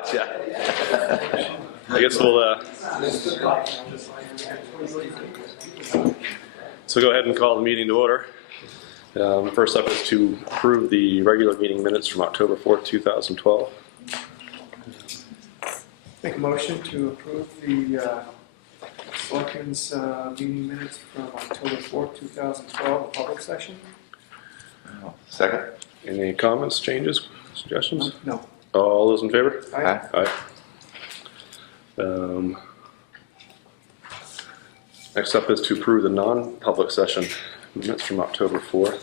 Gotcha. I guess we'll so go ahead and call the meeting to order. First up is to approve the regular meeting minutes from October 4th, 2012. Make a motion to approve the Selectmen's meeting minutes from October 4th, 2012, a public session? Second. Any comments, changes, suggestions? No. All those in favor? Aye. Aye. Next up is to approve the non-public session minutes from October 4th.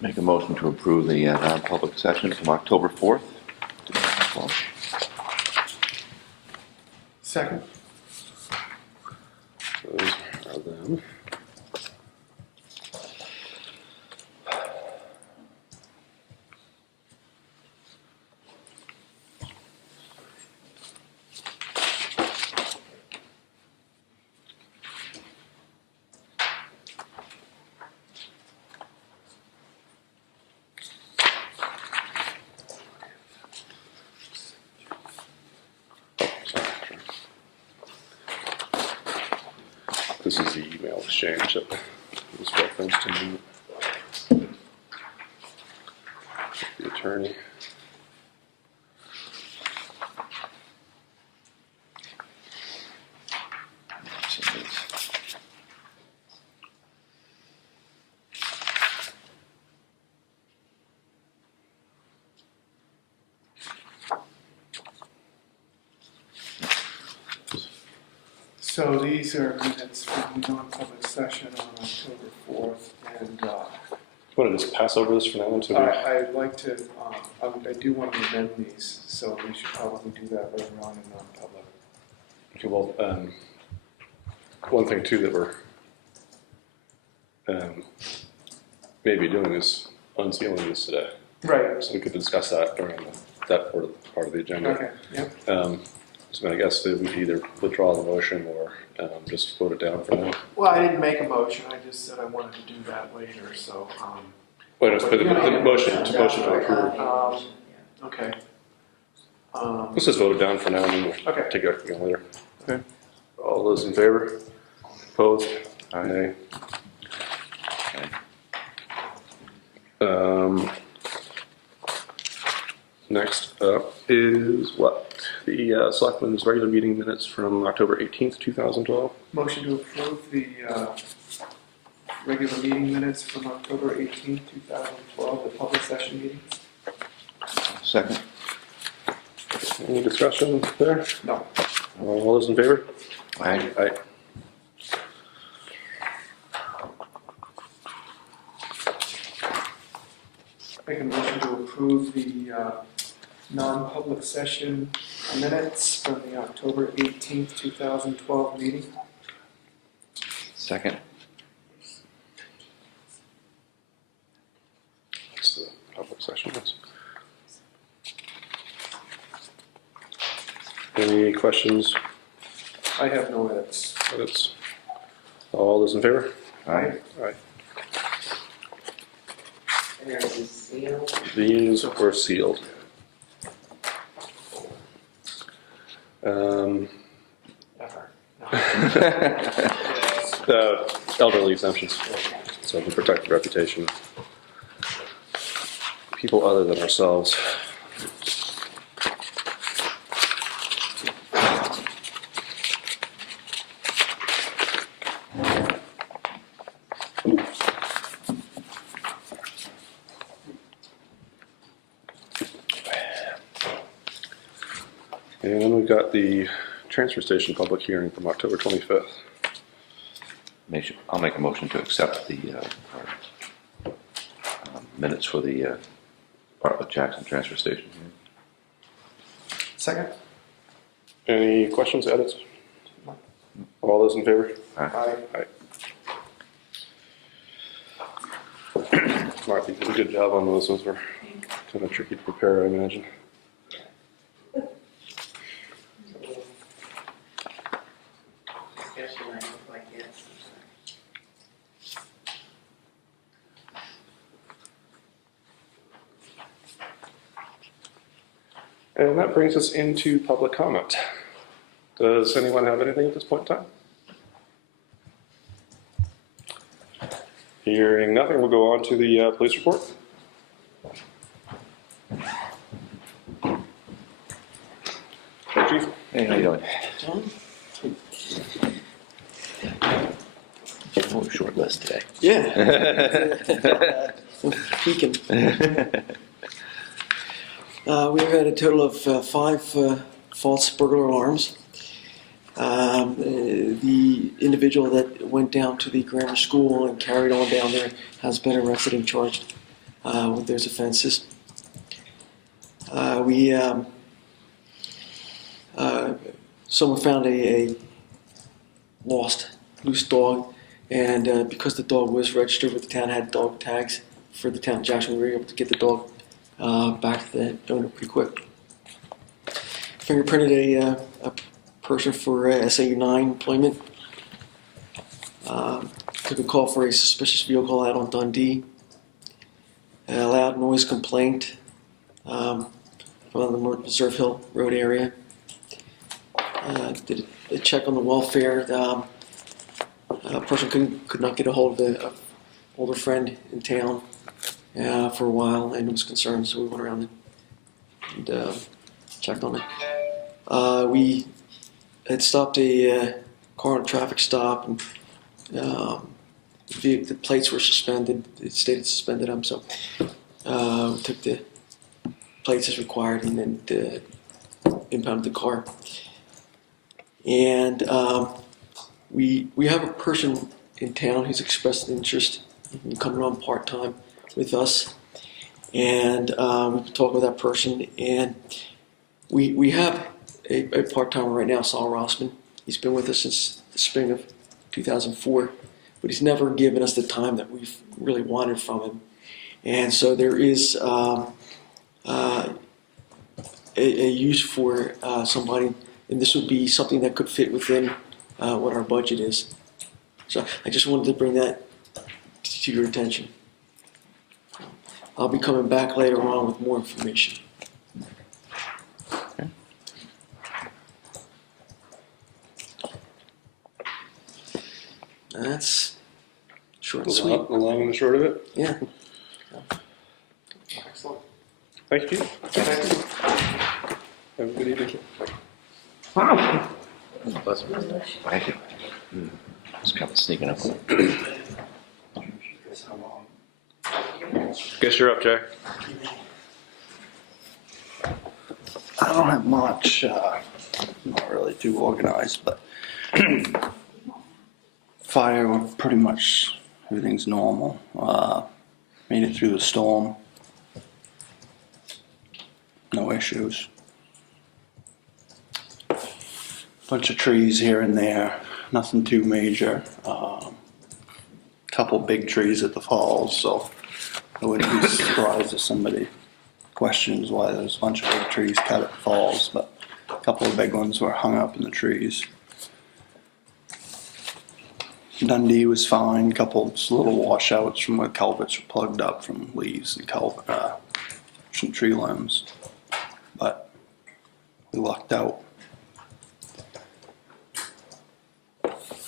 Make a motion to approve the non-public session from October 4th. Second? Those are them. This is the email exchange that was referenced in the attorney. So these are minutes from the non-public session on October 4th, and Want to just pass over this for now until we... I'd like to, I do want to amend these, so we should probably do that later on in non-public. Okay, well, one thing too that we're maybe doing is unsealing this today. Right. So we could discuss that during that part of the agenda. Okay, yep. So I guess that we could either withdraw the motion or just vote it down for now. Well, I didn't make a motion, I just said I wanted to do that later, so, Wait, let's put the motion to approve. okay. Let's just vote it down for now and then we'll Okay. take it up again later. Okay. All those in favor? Opposed? Aye. Next up is what? The Selectmen's regular meeting minutes from October 18th, 2012. Motion to approve the regular meeting minutes from October 18th, 2012, the public session meeting? Second. Any discussion there? No. All those in favor? Aye. Aye. Make a motion to approve the non-public session minutes from the October 18th, 2012 meeting? Second. That's the public session minutes. Any questions? I have no edits. Edits? All those in favor? Aye. Aye. Sealed. These were sealed. Elderly exemptions, so to protect the reputation of people other than ourselves. And we've got the transfer station public hearing from October 25th. I'll make a motion to accept the minutes for the Bartlett Jackson transfer station. Second? Any questions, edits? All those in favor? Aye. Aye. Martha, you did a good job on those. Those were kind of tricky to prepare, I imagine. Especially when I look like this. And that brings us into public comment. Does anyone have anything at this point in time? Hearing nothing, we'll go on to the police report. Hey, Chief. Hey, how you doing? Oh, short list today. Yeah. Peeking. We've had a total of 5 false burglar alarms. The individual that went down to the grammar school and carried on down there has been arrested and charged with those offenses. Someone found a lost loose dog, and because the dog was registered with the town, had dog tags for the town of Jackson, we were able to get the dog back to the owner pretty quick. Fingerprinted a person for SAU 9 employment. Took a call for a suspicious vehicle out on Dundee. A loud noise complaint from the Reserve Hill Road area. Did a check on the welfare. A person could not get a hold of an older friend in town for a while and was concerned, so we went around and checked on it. We had stopped a car on a traffic stop, and the plates were suspended. It stayed suspended. So we took the plates as required and then impounded the car. And we have a person in town who's expressed an interest in coming on part-time with us. And we've been talking with that person. And we have a part-timer right now, Saul Rossman. He's been with us since the spring of 2004. But he's never given us the time that we've really wanted from him. And so there is a use for somebody. And this would be something that could fit within what our budget is. So I just wanted to bring that to your attention. I'll be coming back later on with more information. Okay. That's short and The sweet. long and the short of it. Yeah. Excellent. Thank you, Chief. Have a good evening. Thank you. Just kind of sneaking up. Guess you're up, Jay. I don't have much, not really too organized, but fire, pretty much everything's normal. Made it through the storm. No issues. Bunch of trees here and there, nothing too major. Couple big trees at the falls, so I wouldn't be surprised if somebody questions why there's a bunch of big trees cut at the falls, but a couple of big ones were hung up in the trees. Dundee was fine, a couple of little washouts from where culverts were plugged up from leaves and some tree limbs, but we lucked out.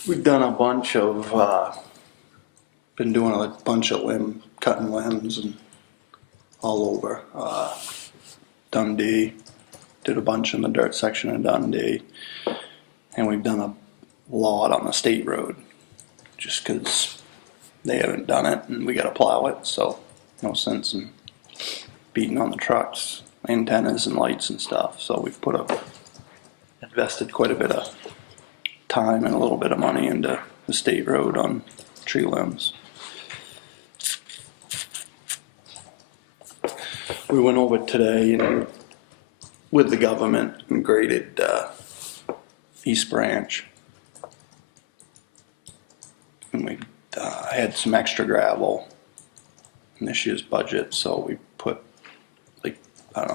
We've done a bunch of, been doing a bunch of cutting limbs and all over. Dundee, did a bunch in the dirt section of Dundee, and we've done a lot on the state road, just because they haven't done it and we got to plow it, so no sense in beating on the trucks, antennas and lights and stuff. So we've invested quite a bit of time and a little bit of money into the state road on tree limbs. We went over today and with the government and graded East Branch, and we had some extra gravel in this year's budget, so we put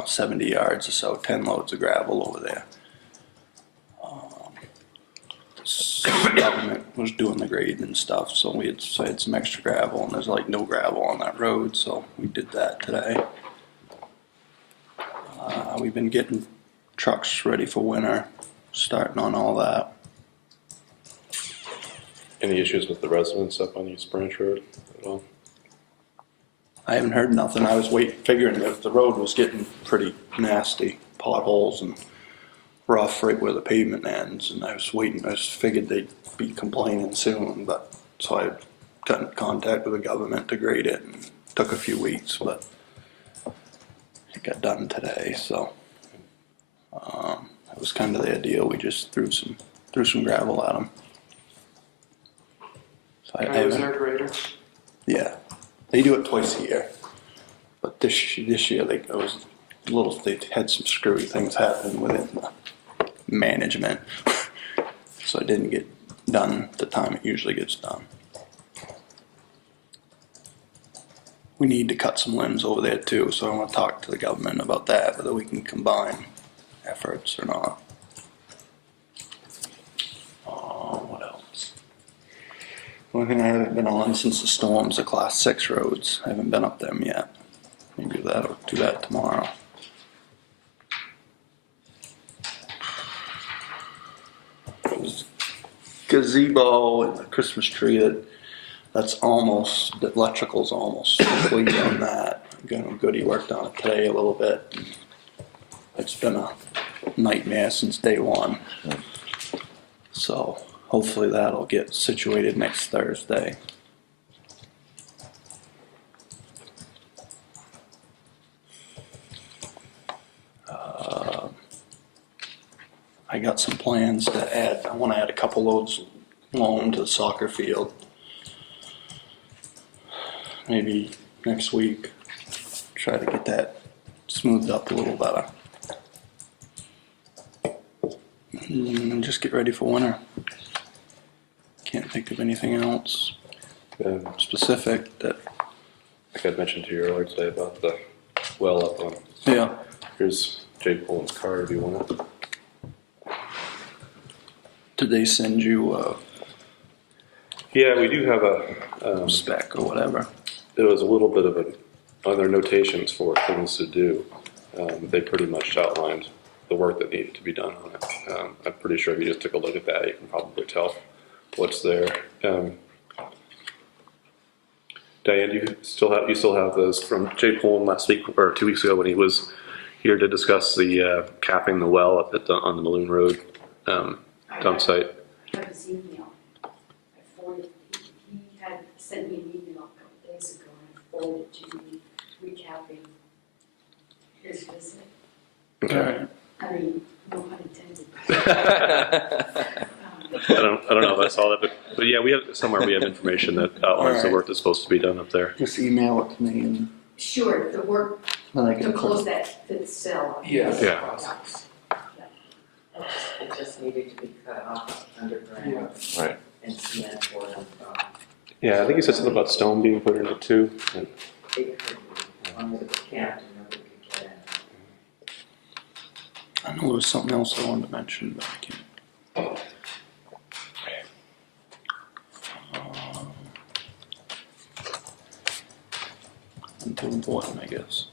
70 yards or so, 10 loads of gravel over there. The government was doing the grading and stuff, so I had some extra gravel, and there's no gravel on that road, so we did that today. We've been getting trucks ready for winter, starting on all that. Any issues with the residents up on East Branch Road at all? I haven't heard nothing. I was figuring that the road was getting pretty nasty, potholes and rough right where the pavement ends, and I figured they'd be complaining soon, but so I got in contact with the government to grade it, and took a few weeks, but it got done today, so that was kind of their deal. We just threw some gravel at them. So I I was haven't- their grader. Yeah, they do it twice a year, but this year they had some screwy things happen within the management, so it didn't get done the time it usually gets done. We need to cut some limbs over there too, so I want to talk to the government about that, whether we can combine efforts or not. What else? The only thing I haven't been on since the storms are Class 6 roads. I haven't been up them yet. Maybe that'll do that tomorrow. There's gazebo and the Christmas tree the electrical's almost complete on that. Goody worked on it today a little bit. It's been a nightmare since day one. So hopefully that'll get situated next Thursday. I got some plans to add. I want to add a couple loads loan to the soccer field. Maybe next week. Try to get that smoothed up a little better. And just get ready for winter. Can't think of anything else specific that. Like I mentioned to you earlier today about the well up on. Yeah. Here's Jay Pullman's card if you want it. Did they send you Yeah, we do have a. a spec or whatever? There was a little bit of on their notations for things to do. They pretty much outlined the work that needed to be done on it. I'm pretty sure if you just took a look at that, you can probably tell what's there. Diane, you still have those from Jay Pullman last week or 2 weeks ago when he was here to discuss the capping the well up on the Maloon Road dump site. I have his email. I forwarded, he had sent me an email a couple days ago and I forwarded it to you, recapping his visit. Alright. I mean, no pun intended. I don't know if I saw that, but yeah, we have information that outlines the work that's supposed to be done up there. Just email it to me and Sure, the work then I to can close that fifth cell. Yes. Yeah. It just needed to be cut off underground Right. and cement for them. Yeah, I think he said something about stone being put in it too. And It could be, as long as it was capped and nobody could get in. I know there was something else I wanted to mention, but I can't. Until important, I guess.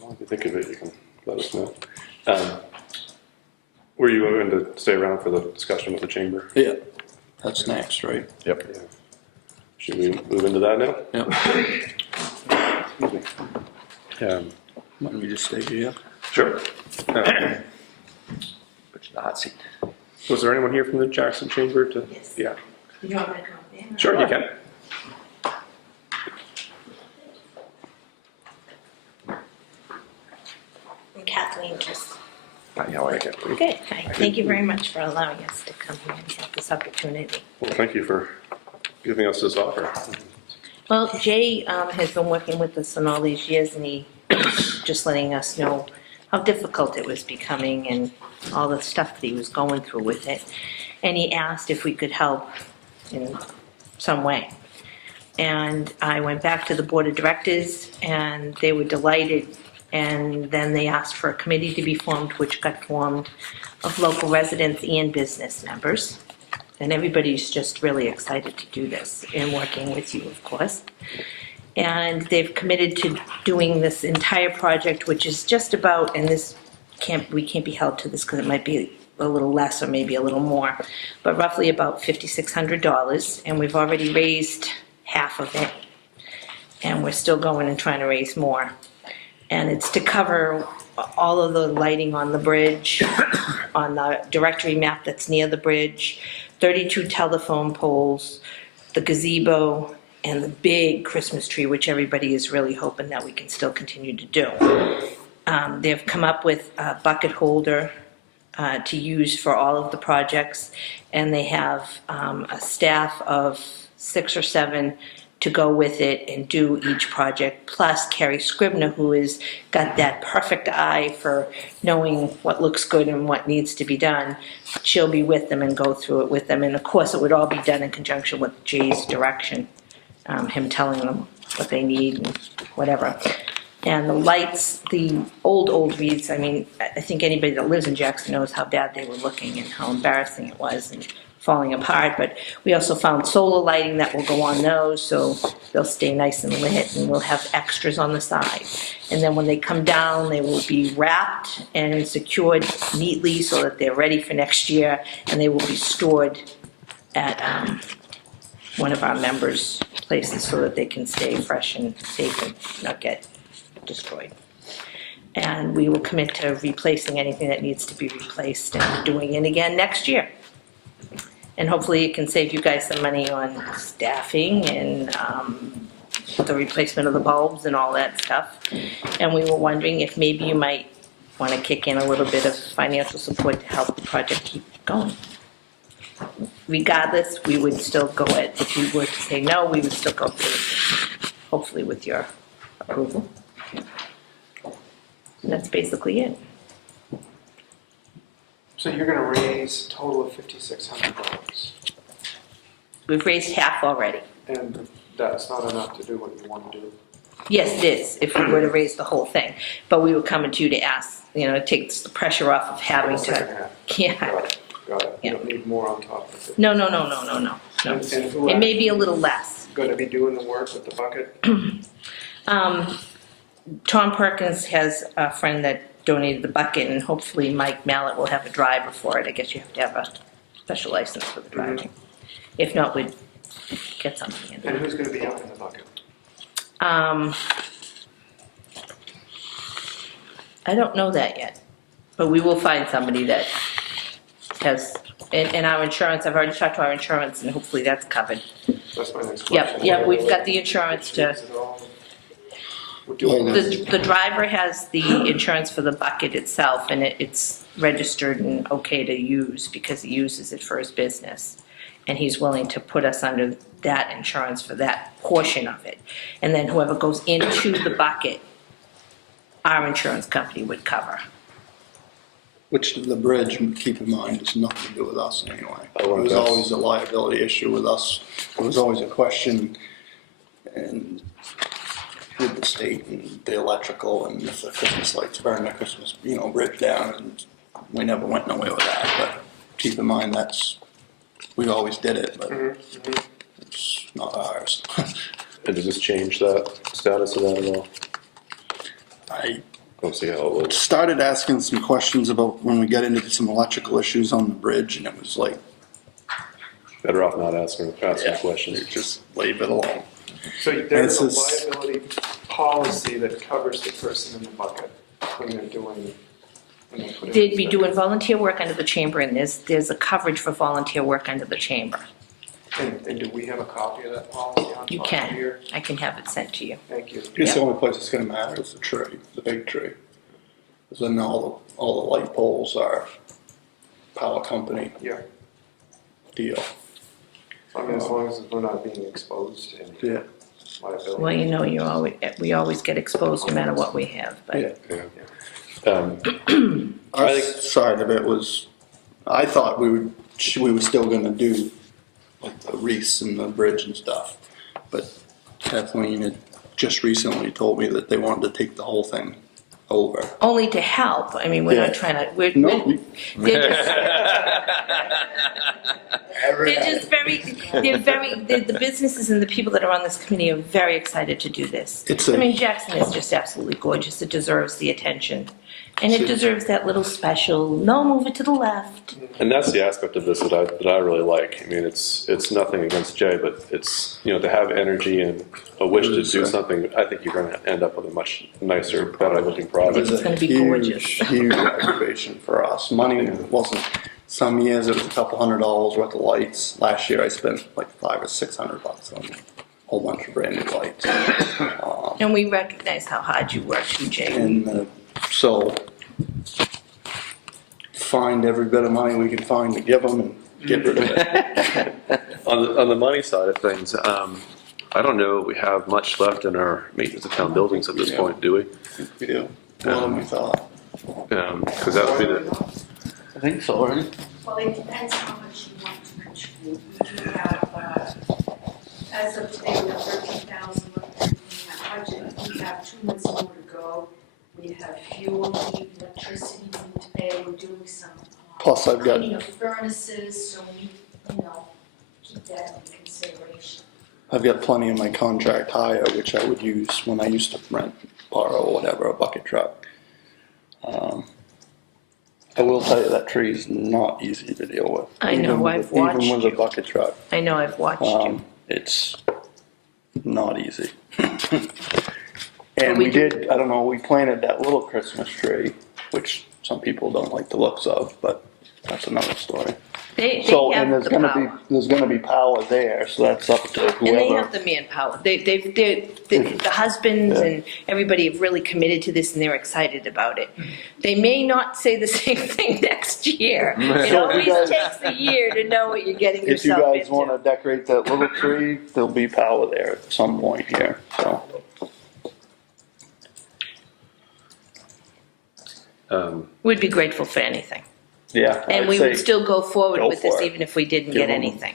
Well, if you think of it, you can let us know. Were you going to stay around for the discussion with the chamber? Yeah, that's next, right? Yep. Yeah. Should we move into that now? Yep. Excuse me. Why don't we just stay here? Sure. Put you in the hot seat. Was there anyone here from the Jackson Chamber to? Yes. Yeah. Do you want me to come in? Sure, you can. I'm Kathleen, just Hi, how are you? good. Hi. Thank you very much for allowing us to come here and have this opportunity. Well, thank you for giving us this offer. Well, Jay has been working with us on all these years, and he was just letting us know how difficult it was becoming and all the stuff that he was going through with it. And he asked if we could help in some way. And I went back to the board of directors, and they were delighted. And then they asked for a committee to be formed, which got formed of local residents and business members. And everybody's just really excited to do this and working with you, of course. And they've committed to doing this entire project, which is just about, and we can't be held to this because it might be a little less or maybe a little more, but roughly about $5,600, and we've already raised half of it, and we're still going and trying to raise more. And it's to cover all of the lighting on the bridge, on the directory map that's near the bridge, 32 telephone poles, the gazebo, and the big Christmas tree, which everybody is really hoping that we can still continue to do. They've come up with a bucket holder to use for all of the projects, and they have a staff of 6 or 7 to go with it and do each project, plus Carrie Scribner, who has got that perfect eye for knowing what looks good and what needs to be done. She'll be with them and go through it with them, and of course it would all be done in conjunction with Jay's direction, him telling them what they need and whatever. And the lights, the old reeds, I mean, I think anybody that lives in Jackson knows how bad they were looking and how embarrassing it was and falling apart. But we also found solar lighting that will go on those, so they'll stay nice and lit, and we'll have extras on the side. And then when they come down, they will be wrapped and secured neatly so that they're ready for next year, and they will be stored at one of our members' places so that they can stay fresh and safe and not get destroyed. And we will commit to replacing anything that needs to be replaced and doing it again next year. And hopefully it can save you guys some money on staffing and the replacement of the bulbs and all that stuff. And we were wondering if maybe you might want to kick in a little bit of financial support to help the project keep going. Regardless, we would still go at, if you were to say no, we would still go through, hopefully with your approval. And that's basically it. So you're gonna raise a total of $5,600, We've raised half already. and that's not enough to do what you want to do. Yes, it is, if we were to raise the whole thing. But we were coming to you to ask, it takes the pressure off of having The second to, half. yeah. Got it. Yeah. You don't need more on top of it. No. And who It may be a little less. gonna be doing the work with the bucket? Tom Perkins has a friend that donated the bucket, and hopefully Mike Mallet will have a driver for it. I guess you have to have a special license for the driving. If not, we'd get something in And there. who's gonna be up in the bucket? I don't know that yet, but we will find somebody that has, and our insurance, I've already talked to our insurance, and hopefully that's covered. That's my next question. Yep, we've got the insurance to, Is it all- We're doing this. the driver has the insurance for the bucket itself, and it's registered and okay to use because he uses it for his business. And he's willing to put us under that insurance for that portion of it. And then whoever goes into the bucket, our insurance company would cover. Which the bridge, keep in mind, has nothing to do with us anyway. I It want was that. always a liability issue with us. It was always a question and with the state and the electrical and if the Christmas lights burn the Christmas, bridge down, and we never went nowhere with that. But keep in mind we always did it, but it's not ours. And does this change that status of that at all? I Don't see how it would. started asking some questions about when we got into some electrical issues on the bridge, and it was like, Better off not asking questions. just leave it alone. So there's a This is- liability policy that covers the person in the bucket when they're doing, when they put it. They'd be doing volunteer work under the chamber, and there's a coverage for volunteer work under the chamber. And do we have a copy of that policy on You file can. here? I can have it sent to you. Thank you. It's the only place it's gonna matter is the tree, the big tree. Because then all the light poles are power company Yeah, deal. I mean, as long as we're not being exposed to any Yeah. liability. Well, we always get exposed no matter what we have, but. Yeah. Yeah. Our I think- side of it was, I thought we were still gonna do like the wreaths and the bridge and stuff. But Kathleen had just recently told me that they wanted to take the whole thing over. Only to help. I mean, we're Yeah. not trying to, we're, No, they're just the businesses and the people that are on this committee are very excited to do this. It's I a- mean, Jackson is just absolutely gorgeous. It deserves the attention. And it deserves that little special, no, move it to the left. And that's the aspect of this that I really like. I mean, it's nothing against Jay, but it's, you know, to have energy and a wish to do something, I think you're going to end up with a much nicer, better looking it product. was It's a gonna be gorgeous. huge aggravation for us. Money wasn't. Some years it was a couple $100 worth of lights. Last year I spent like $500 or $600 on a whole bunch of brand new lights. And we recognize how hard you work, too, Jay. And so find every bit of money we can find to give them and get rid of it. On the money side of things, I don't know if we have much left in our maintenance of town buildings at this point, do we? We do more than we thought. Because that would be the, I think so, right? Well, it depends how much you want to contribute. We do have, as of today, we have 13,000 left in that budget. We have 2 months more to go. We have fuel, heat, electricity we need to pay. We're doing some Plus I've got cleaning of furnaces, so we, keep that in consideration. plenty in my contract hire, which I would use when I used to rent, borrow, or whatever, a bucket truck. I will tell you that tree is not easy to deal with. I know, I've Even watched with a you. bucket truck, I know, I've watched you. it's not easy. But And we we do- did, I don't know, we planted that little Christmas tree, which some people don't like the looks of, but that's another story. They So, and have there's the gonna power. there's gonna be power there, so that's up to And they whoever. have the manpower. The husbands Yeah. and everybody have really committed to this and they're excited about it. They may not say the same thing next year. It So if you always guys- takes a year to know what you're getting If you yourself guys wanna into. decorate that little tree, there'll be power there at some point here, so. We'd be grateful for anything. Yeah. And I'd we say would still go forward go with this for it. even if we didn't Give get them- anything.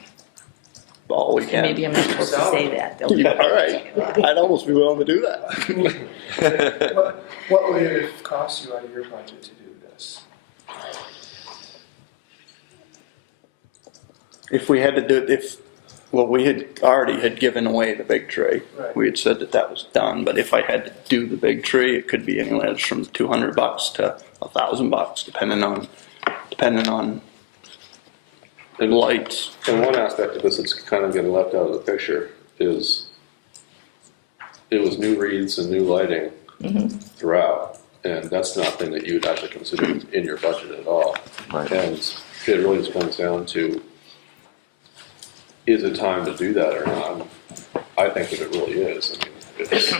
All we And can. maybe I'm not supposed to say that. They'll be Yeah, all right. I'd almost be willing to do that. What would it have cost you out of your budget to do this? If we had to do, we had already had given away the big tree. Right. We had said that was done, but if I had to do the big tree, it could be anywhere from $200 to $1,000, depending on and lights. And one aspect of this that's kind of getting left out of the picture is it was new wreaths and new lighting throughout, and that's nothing that you would actually consider in your budget at all. Right. And it really just comes down to, is it time to do that or not? I think that it really is. I mean, it's,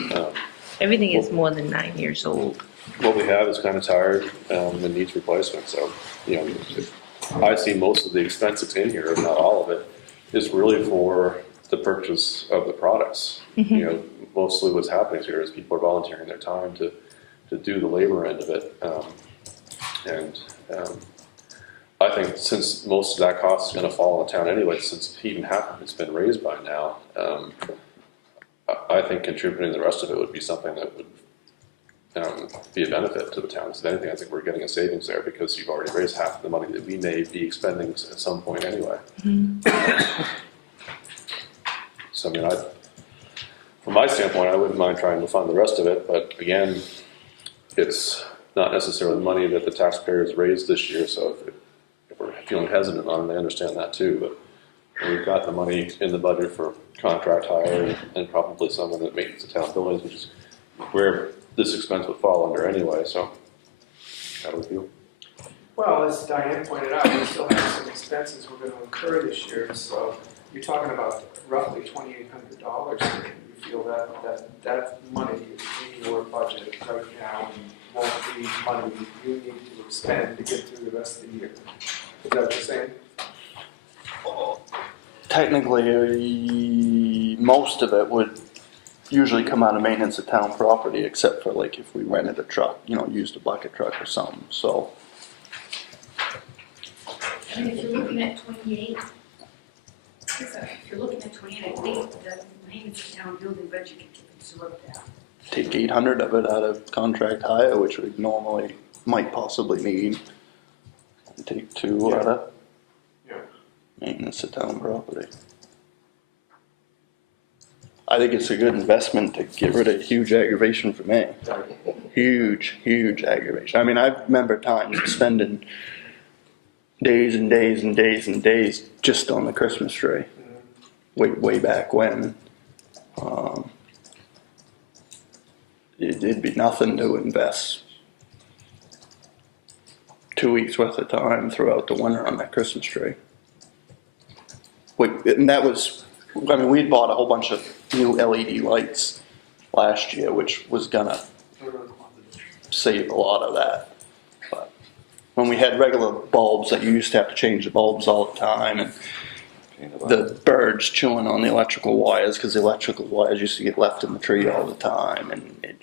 Everything is more than 9 years old. what we have is kind of tired and needs replacement. So, I see most of the expense that's in here, if not all of it, is really for the purchase of the products. Mostly what's happening here is people are volunteering their time to do the labor end of it. I think since most of that cost is going to fall on the town anyway, since even half of it's been raised by now, I think contributing the rest of it would be something that would be a benefit to the town. So if anything, I think we're getting a savings there because you've already raised half of the money that we may be expending at some point anyway. So I mean, from my standpoint, I wouldn't mind trying to fund the rest of it, but again, it's not necessarily money that the taxpayers raised this year, so if we're feeling hesitant on it, I understand that too, but we've got the money in the budget for contract hire and probably some of the maintenance of town buildings, which is where this expense would fall under anyway, so how do we feel? Well, as Diane pointed out, we still have some expenses we're going to incur this year, so you're talking about roughly $2,800. You feel that money is in your budget right now and won't be money you need to expend to get through the rest of the year. Is that what you're saying? Technically, most of it would usually come out of maintenance of town property, except for like if we rented a truck, used a bucket truck or something, so. I mean, if you're looking at 28, if you're looking at 28, I think the maintenance of town building budget can absorb that. take 800 of it out of contract hire, which we normally might possibly need. And take 2 out of Yeah. maintenance of town property. I think it's a good investment to get rid of huge aggravation for me. Huge aggravation. I mean, I remember times of spending days and days and days and days just on the Christmas tree. Way back when. It'd be nothing to invest 2 weeks worth of time throughout the winter on that Christmas tree. And that was, I mean, we'd bought a whole bunch of new LED lights last year, which was gonna save a lot of that. But when we had regular bulbs that you used to have to change the bulbs all the time, and the birds chewing on the electrical wires, because the electrical wires used to get left in the tree all the time, and it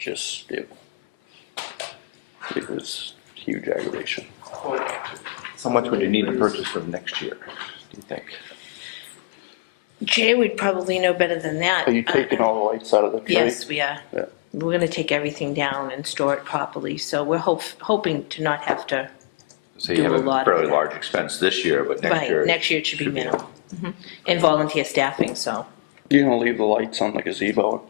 was huge aggravation. How much would you need to purchase for next year, do you think? Jay would probably know better than that. Are you taking all the lights out of the tree? Yes, we are. Yeah. We're gonna take everything down and store it properly, so we're hoping to not have to, So you have Do a a lot of fairly that. large expense this year, but next year. right, next year it should be minimal. And volunteer staffing, so. You're gonna leave the lights on the gazebo?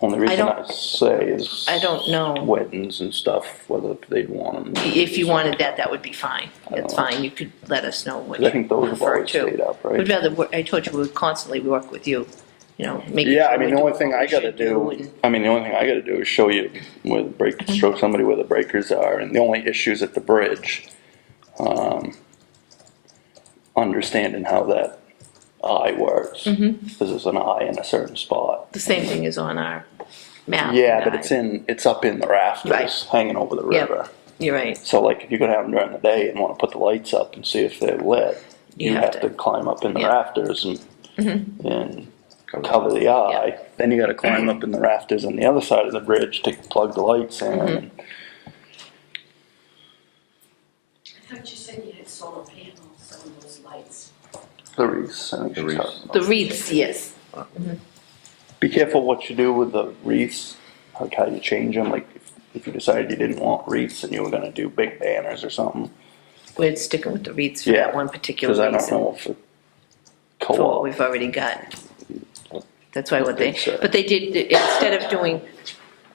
Only reason don't- I say is I don't know. weddings and stuff, whether they'd want them. If you wanted that, that would be fine. I That's don't know. fine, you could let us know what I you think those have prefer always stayed to. up, right? We'd rather, I told you we would constantly work with you, making Yeah, sure I mean, we're the only doing thing what I we gotta should do, and- the only thing I gotta do is show you where the breakers, show somebody where the breakers are, and the only issues at the bridge, understanding how that eye works. Because there's an eye in a certain spot. The same thing is on our map. Yeah, but guide. it's up in the rafters, Right. hanging over the Yep. river. You're right. So like, if you go down during the day and wanna put the lights up and see if they're lit, you have to climb up in the Yeah. rafters and cover the eye. Then you gotta climb up in the rafters on the other side of the bridge to plug the lights in. I thought you said you had solar panels on those lights. The wreaths, I think The she's wreaths. talking about. The wreaths, yes. Be careful what you do with the wreaths, like how you change them, like if you decided you didn't want wreaths and you were gonna do big banners or something. We're sticking with the wreaths for Yeah, that one particular Cause I don't reason, know if it for what co-op. we've already got. That's why what they, Think so. but they did, instead of doing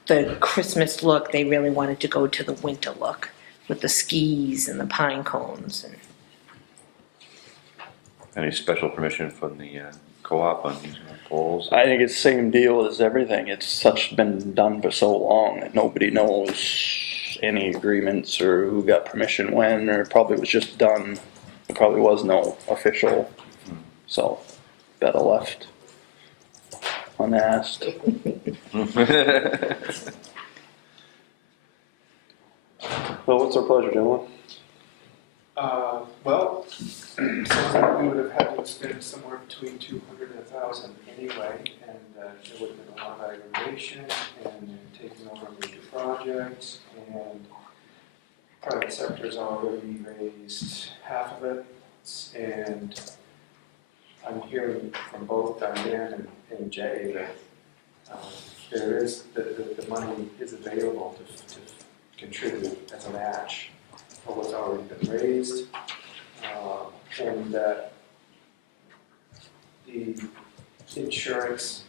the Christmas look, they really wanted to go to the winter look with the skis and the pine cones and. Any special permission from the co-op on using our poles? I think it's the same deal as everything, it's been done for so long that nobody knows any agreements or who got permission when, or probably was just done. There probably was no official, so better left unasked. Well, what's our pleasure, gentlemen? Well, sounds like we would have had to spend somewhere between 200 and 1,000 anyway, and there would have been a lot of aggravation and taking over a major project, and private sector's already raised half of it, and I'm hearing from both Diane and Jay that there is, the money is available to contribute as a match for what's already been raised, and that the insurance,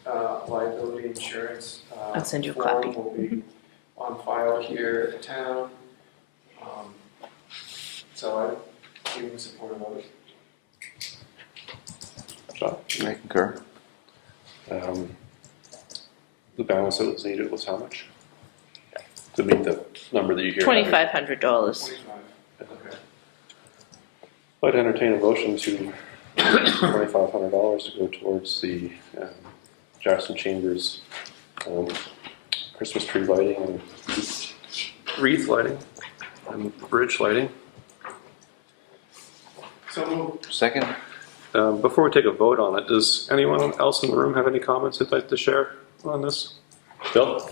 liability insurance I'll send you a form copy. will be on file here at the town. So I'm in support of it. I concur. The balance that was needed was how much? To meet the number that you hear. $2,500. 25. Okay. I'd entertain a motion to $2,500 to go towards the Jackson Chambers Christmas tree lighting and wreath lighting and bridge lighting. So Second? Before we take a vote on it, does anyone else in the room have any comments they'd like to share on this? Bill?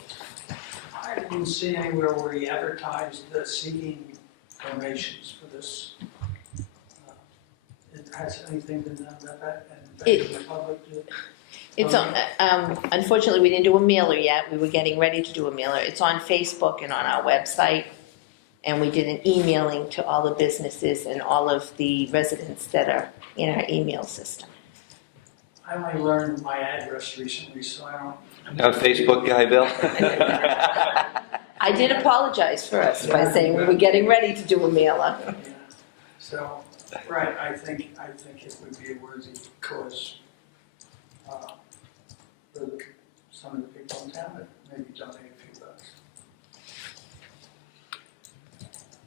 I didn't see anywhere where he advertised seeking donations for this. Has anything been done about that? And the public did? It's on, unfortunately, we didn't do a mailer yet. We were getting ready to do a mailer. It's on Facebook and on our website. And we did an emailing to all the businesses and all of the residents that are in our email system. I only learned my address recently, so I don't. Now Facebook guy, Bill? I did apologize first by saying we were getting ready to do a mailer. Yeah. So, right, I think it would be a worthy cause for some of the people in town that maybe donate a few bucks.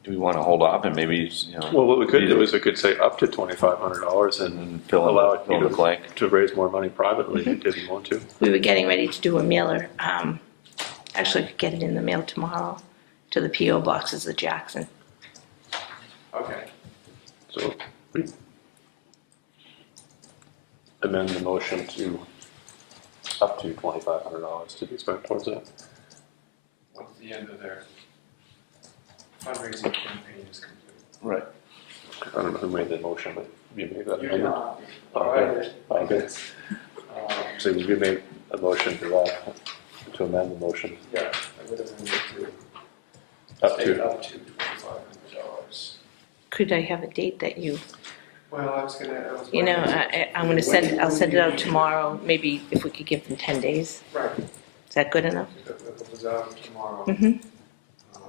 Do we want to hold off and maybe, Well, what we could do is we could say up to $2,500 and fill allow in you the to, blank? to raise more money privately if you didn't want to. We were getting ready to do a mailer. Actually, I could get it in the mail tomorrow to the P.O. boxes of Jackson. Okay. So we amend the motion to up to $2,500 to be spent towards that. Once the end of their fundraising campaign is complete. Right. I don't know who made the motion, but you made that You amendment. know, Okay. Okay. Um, So you made a motion to that, to amend the motion Yeah, I would have been up to to. up to $2,500. Could I have a date that you, Well, I was gonna. I'm gonna send, I'll send it out tomorrow, maybe if we could give them 10 days. Right, Is that good enough? if it was out tomorrow. Mm-hmm. Um,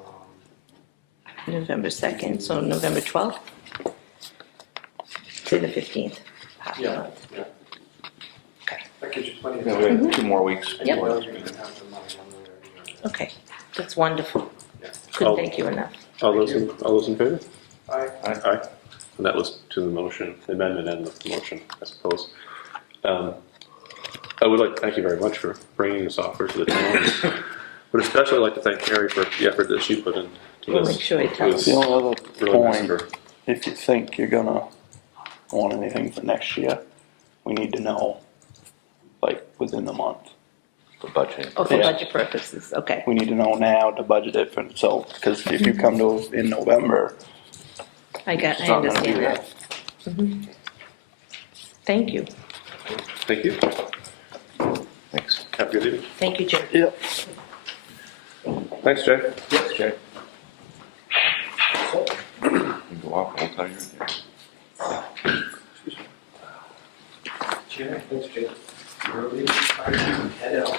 November 2nd, so November 12th? Say the 15th. Yeah, yeah. Okay. That gives you plenty of Yeah, time. we have 2 more weeks. And you know you're gonna have the money one way or the other. Okay, that's wonderful. Yeah. Couldn't thank you enough. All those in favor? Aye. Aye. And that was to the motion, the amendment and the motion, I suppose. I would like to thank you very much for bringing this offer to the town. But especially like to thank Carrie for the effort that she put into We'll this. make sure it tells. The only other Really nice point, of her. if you think you're gonna want anything for next year, we need to know, like, within the month. For budgeting. Oh, for Yeah. budget purposes, okay. We need to know now to budget it for, so, because if you come to in November, I it's not gonna be understand there. that. Mhm. Thank you. Thank you. Thanks. Have a good evening. Thank you, Jim. Yep. Thanks, Jay. Yes, Jay. You can go off the whole time you're there. Chair, thanks, Jay. You're leaving, head out.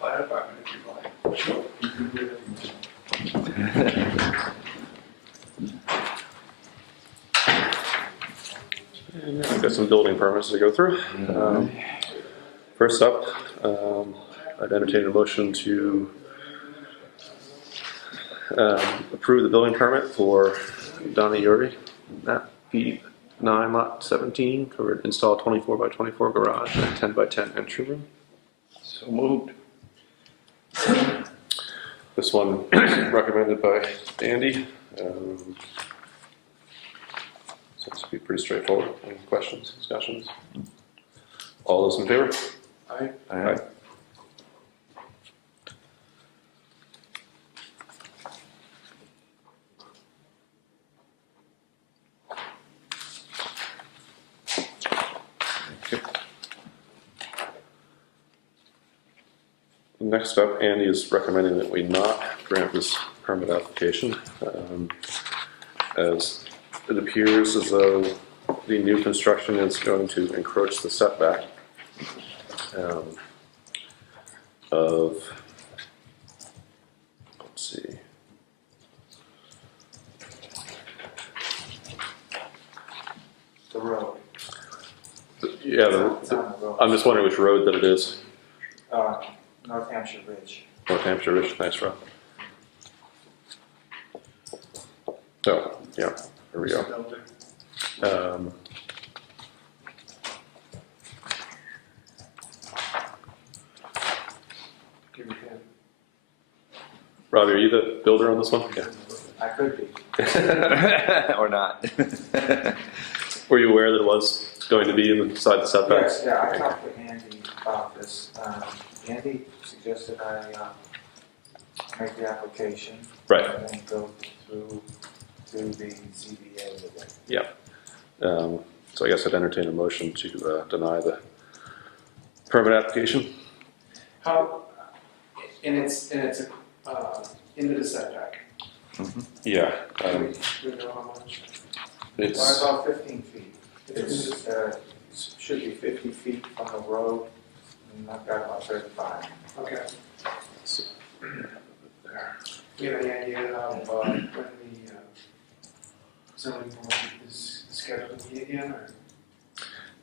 Fire department, if you And I've got some building permits to go through. First up, I'd entertain a motion to approve the building permit for Donna Yuri, map P9 lot 17, to install 24 by 24 garage and 10 by 10 entry room. So moved. This one is recommended by Andy. Seems to be pretty straightforward. Any questions, discussions? All those in favor? Aye. Aye. Next up, Andy is recommending that we not grant this permit application, as it appears as though the new construction is going to encroach the setback of, let's see, The road. yeah, It's on the road. I'm just wondering which road that it is. North Hampshire Ridge. North Hampshire Ridge, thanks, Rob. Oh, yeah, here we go. Give me a hand. Robbie, are you the builder on this one? Yeah. I could be. Or not. Were you aware that it was going to be inside the setback? Yes, yeah, I talked with Andy about this. Andy suggested I make the application. Right. And then go through to the ZBA with it. Yeah. So I guess I'd entertain a motion to deny the permit application. How, and it's into the setback. Yeah. Do we know how much? What It's, about 15 feet? It's, should be 50 feet from the road, and I've got about 35. Okay. Do you have any idea of when the zoning board is scheduled to meet again, or?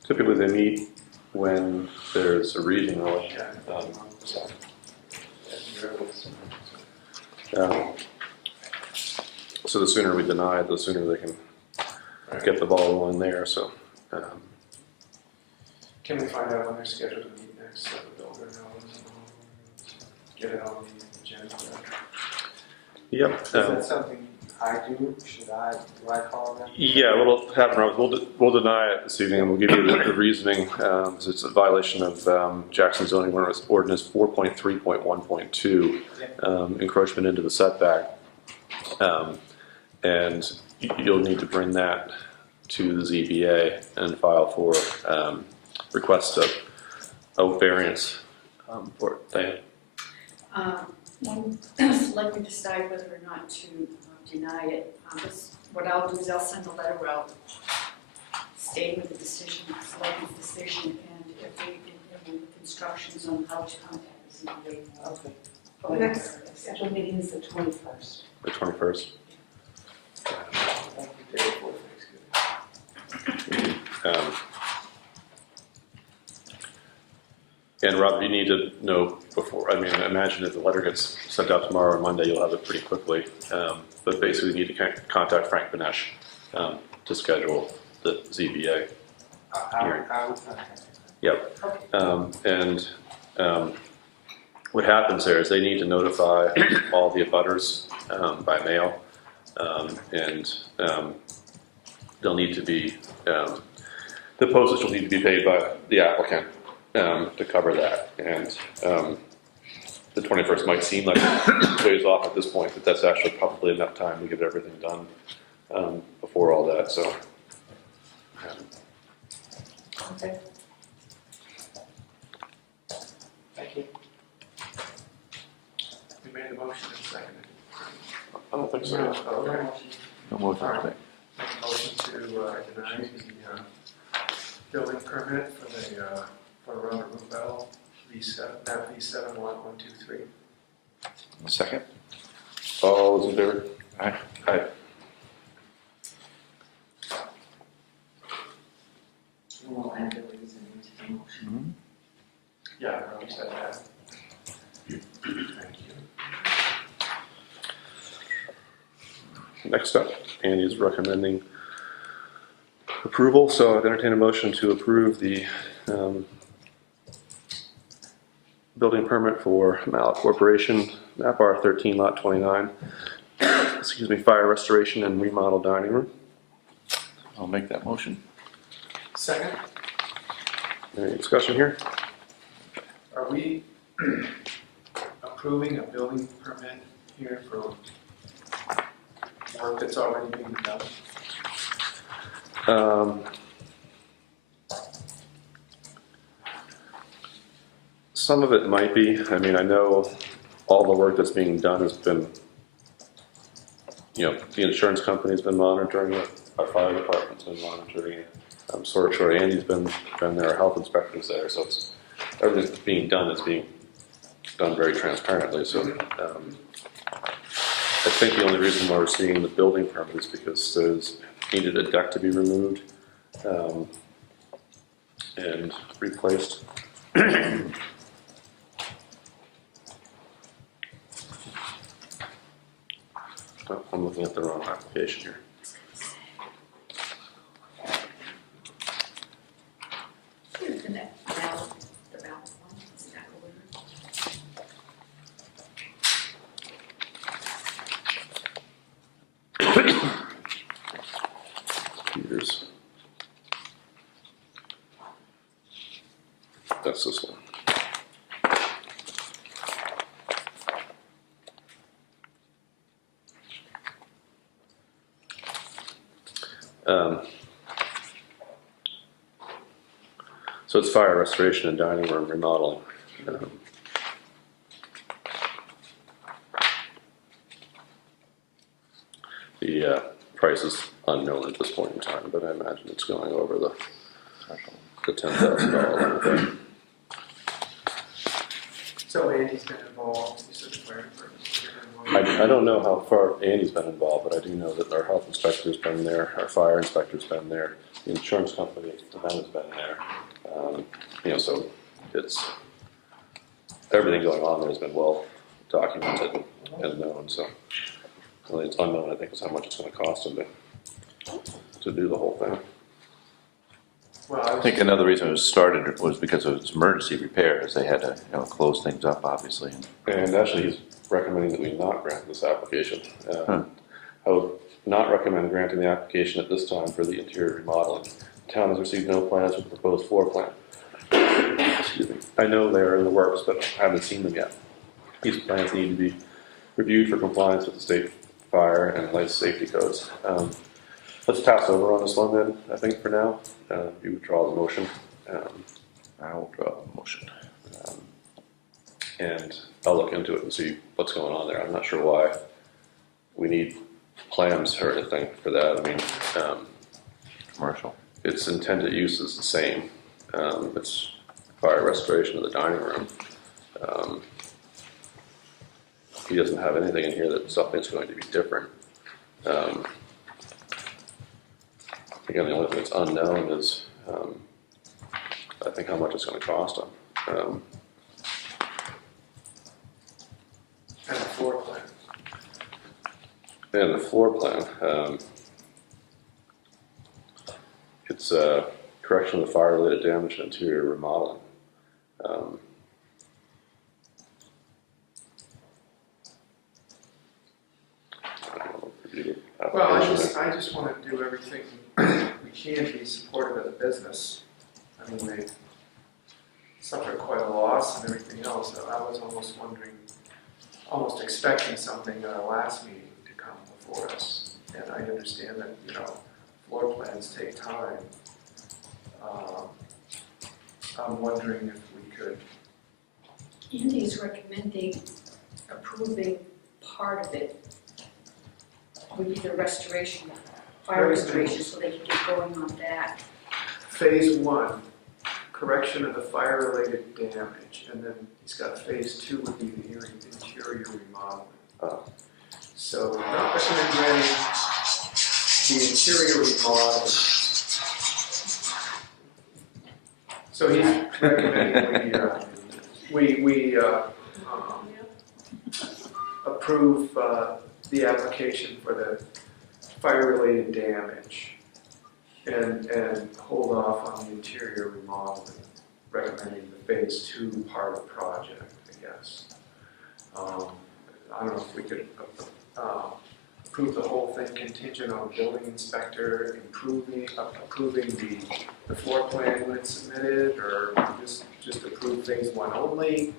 typically they meet when there's a reason, really. So, so the sooner we deny it, the sooner they can get the ball rolling there. So, Can we find out when they're scheduled to meet next, so the builder knows, and get it on the agenda? yep. Is that something I do? Do I call them? Yeah, what'll happen, Rob, we'll deny it this evening, and we'll give you the reasoning. It's a violation of Jackson zoning ordinance 4.3.1.2, encroachment into the setback. And you'll need to bring that to the ZBA and file for request of a variance for it. Diane? When selectmen decide whether or not to deny it, what I'll do is I'll send a letter out stating the decision, selectmen's decision, and if they give instructions on how to contact the ZBA. Okay. The next scheduled meeting is the 21st. The 21st. Thank you, Dave, for Thanksgiving. And Rob, you need to know before, I mean, imagine if the letter gets sent out tomorrow or Monday, you'll have it pretty quickly. But basically you need to contact Frank Benesh to schedule the ZBA. I would contact them. Yep. What happens there is they need to notify all the abutters by mail. They'll need to be, the postage will need to be paid by the applicant to cover that. And the 21st might seem like ways off at this point, but that's actually probably enough time to get everything done before all that. So. Okay. Thank you. We made the motion and seconded. I don't think so. Okay. No motion All right. today. Make a motion to deny the building permit for the for Robert Rubel, map V7 lot 123. Second? All those in favor? Aye. Aye. We'll add the reason to the motion. Yeah, I already said that. Thank you. Next up, Andy is recommending approval, so I'd entertain a motion to approve the building permit for Mallet Corporation, map R13, lot 29, excuse me, fire restoration and remodel dining room. I'll make that motion. Second, Any discussion here? are we approving a building permit here for work that's already being done? Some of it might be. I mean, I know all the work that's being done has been, the insurance company's been monitoring it, our fire department's been monitoring it. I'm sort of sure Andy's been there, our health inspector's there, so everything's being done is being done very transparently. So I think the only reason why we're seeing the building permit is because there's needed a deck to be removed and replaced. Oh, I'm looking at the wrong application here. Here's the next ballot, the ballot one, is that over? Here's, that's this one. So it's fire restoration and dining room remodeling. The price is unknown at this point in time, but I imagine it's going over the $10,000 limit. So Andy's been involved, you said the fire department. I don't know how far Andy's been involved, but I do know that our health inspector's been there, our fire inspector's been there, the insurance company, the man has been there. So it's, everything going on there has been well documented and known, so. Well, it's unknown, I think, is how much it's gonna cost them to do the whole thing. Well, I think another reason it was started was because of its emergency repairs. They had to, close things up, obviously. And actually, he's recommending that we not grant this application. I would not recommend granting the application at this time for the interior remodeling. The town has received no plans for the proposed floor plan. Excuse me. I know they're in the works, but I haven't seen them yet. These plans need to be reviewed for compliance with the state fire and life safety codes. Let's pass over on this one then, I think, for now. You withdraw the motion. I'll draw the motion. And I'll look into it and see what's going on there. I'm not sure why we need plans or anything for that. I mean, Commercial. its intended use is the same. It's fire restoration of the dining room. He doesn't have anything in here that something's going to be different. Again, the only thing that's unknown is, I think, how much it's going to cost him. And the floor plan. And the floor plan, it's a correction of the fire-related damage and interior remodeling. Well, I just want to do everything we can to be supportive of the business. I mean, they suffered quite a loss and everything else. I was almost wondering, almost expecting something at our last meeting to come before us. And I understand that, floor plans take time. I'm wondering if we could, Andy's recommending approving part of it would be the restoration, fire restoration, so they can get going on that. phase 1, correction of the fire-related damage, and then he's got phase 2 would be the interior remodeling. So not recommending the interior remodeling. So he's recommending we approve the application for the fire-related damage and hold off on the interior remodeling, recommending the phase 2 part of the project, I guess. I don't know if we could approve the whole thing contingent on the building inspector approving the floor plan when it's submitted, or just approve phase 1 only.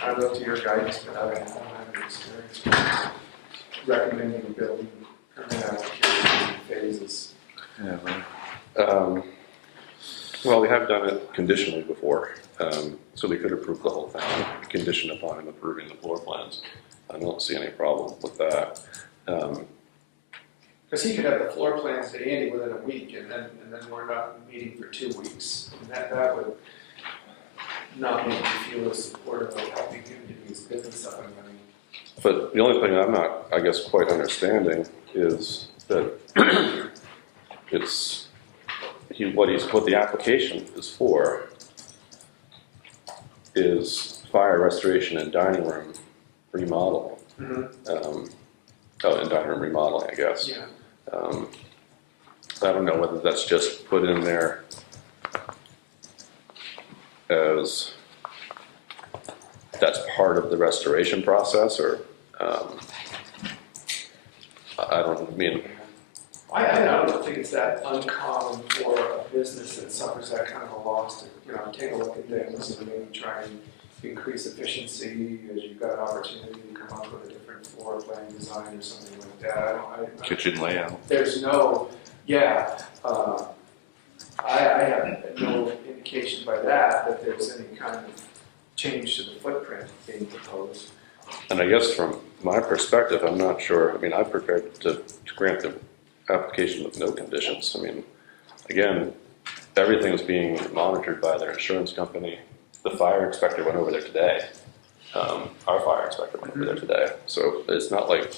I look to your guidance, but I don't have any experience with recommending the building permit application in phases. Yeah, right. Well, we have done it conditionally before, so we could approve the whole thing, conditioned upon him approving the floor plans. I don't see any problem with that. Because he could have the floor plans to Andy within a week, and then we're not meeting for 2 weeks. And that would not make me feel as supportive of helping him get his business up and running. But the only thing I'm not, I guess, quite understanding is that what the application is for is fire restoration and dining room remodeling. Mm-hmm. And dining room remodeling, I guess. Yeah. I don't know whether that's just put in there as that's part of the restoration process, or I don't mean. I don't think it's that uncommon for a business that suffers that kind of a loss to, take a look at things and maybe try and increase efficiency as you've got an opportunity to come up with a different floor plan design or something like that. Kitchen layout. There's no, I have change to the footprint being proposed. And I guess from my perspective, I'm not sure, I mean, I'm prepared to grant the application with no conditions. I mean, again, everything's being monitored by their insurance company. The fire inspector went over there today. Our fire inspector went over there today. So it's not like,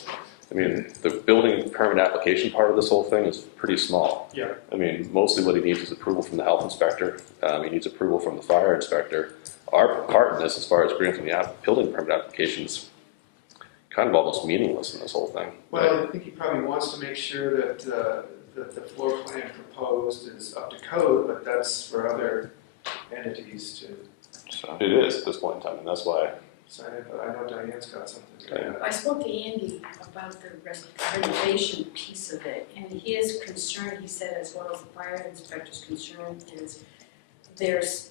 I mean, the building permit application part of this whole thing is pretty small. Yeah. I mean, mostly what he needs is approval from the health inspector. He needs approval from the fire inspector. Our part in this, as far as granting the building permit applications, kind of almost meaningless in this whole thing. Well, I think he probably wants to make sure that, that the floor plan proposed is up to code, but that's for other entities to It is at this point in time, and that's why. sign it, but I know Diane's got something. Yeah. I spoke to Andy about the renovation piece of it, and his concern, he said, as well as the fire inspector's concern, is there's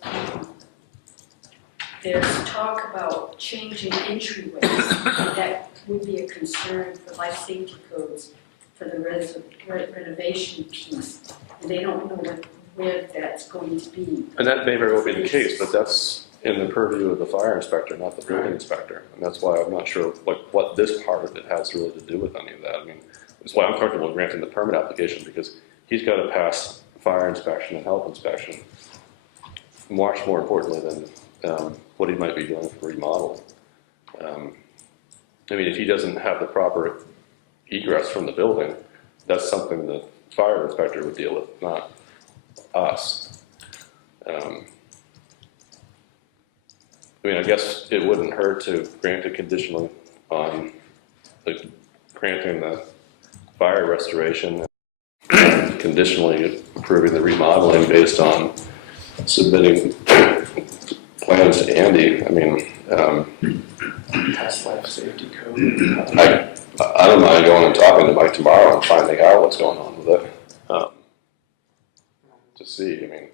talk about changing entryways. That would be a concern for life safety codes for the renovation piece. And they don't know where that's going to be. And that may very well be the case, but that's in the purview of the fire inspector, not the building inspector. And that's why I'm not sure what this part of it has really to do with any of that. I mean, that's why I'm comfortable granting the permit application, because he's got to pass fire inspection and health inspection, much more importantly than what he might be doing for remodeling. I mean, if he doesn't have the proper egress from the building, that's something the fire inspector would deal with, not us. I mean, I guess it wouldn't hurt to grant it conditionally on granting the fire restoration, and conditionally approving the remodeling based on submitting plans to Andy. I mean, Past life safety code. I don't mind going and talking to Mike tomorrow and finding out what's going on with it. To see, I mean,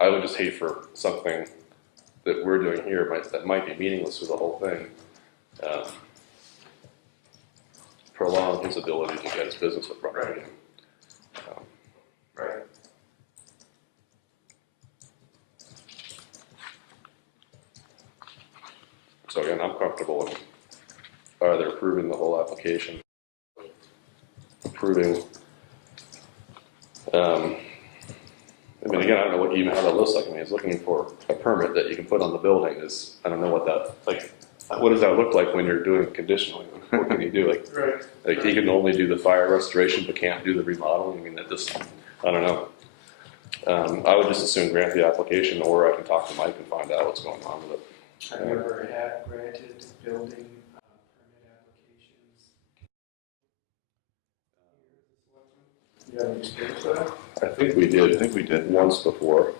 I would just hate for something that we're doing here that might be meaningless for the whole thing. Prolong his ability to get his business up running again. Right. So again, I'm comfortable in either approving the whole application, approving, I mean, again, I don't know what even how that looks like. I mean, he's looking for a permit that you can put on the building. I don't know what that, like, what does that look like when you're doing conditionally? What can you do? Like he can only do the fire restoration but can't do the remodeling? I mean, that just, I don't know. I would just assume grant the application, or I can talk to Mike and find out what's going on with it. Have you ever had granted building permit applications? You have any experience with that? I think we did once before.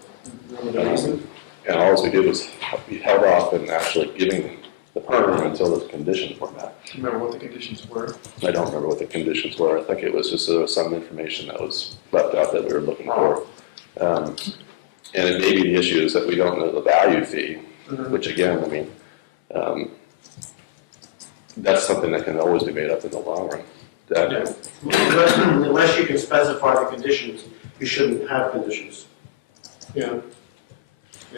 Remember the reason? And all we did was we held off in actually giving the permit until the conditions were met. Do you remember what the conditions were? I don't remember what the conditions were. I think it was just some information that was left out that we were looking for. And it may be the issue is that we don't know the value fee, which again, I mean, that's something that can always be made up in the long run. Unless you can specify the conditions, you shouldn't have conditions. Yeah.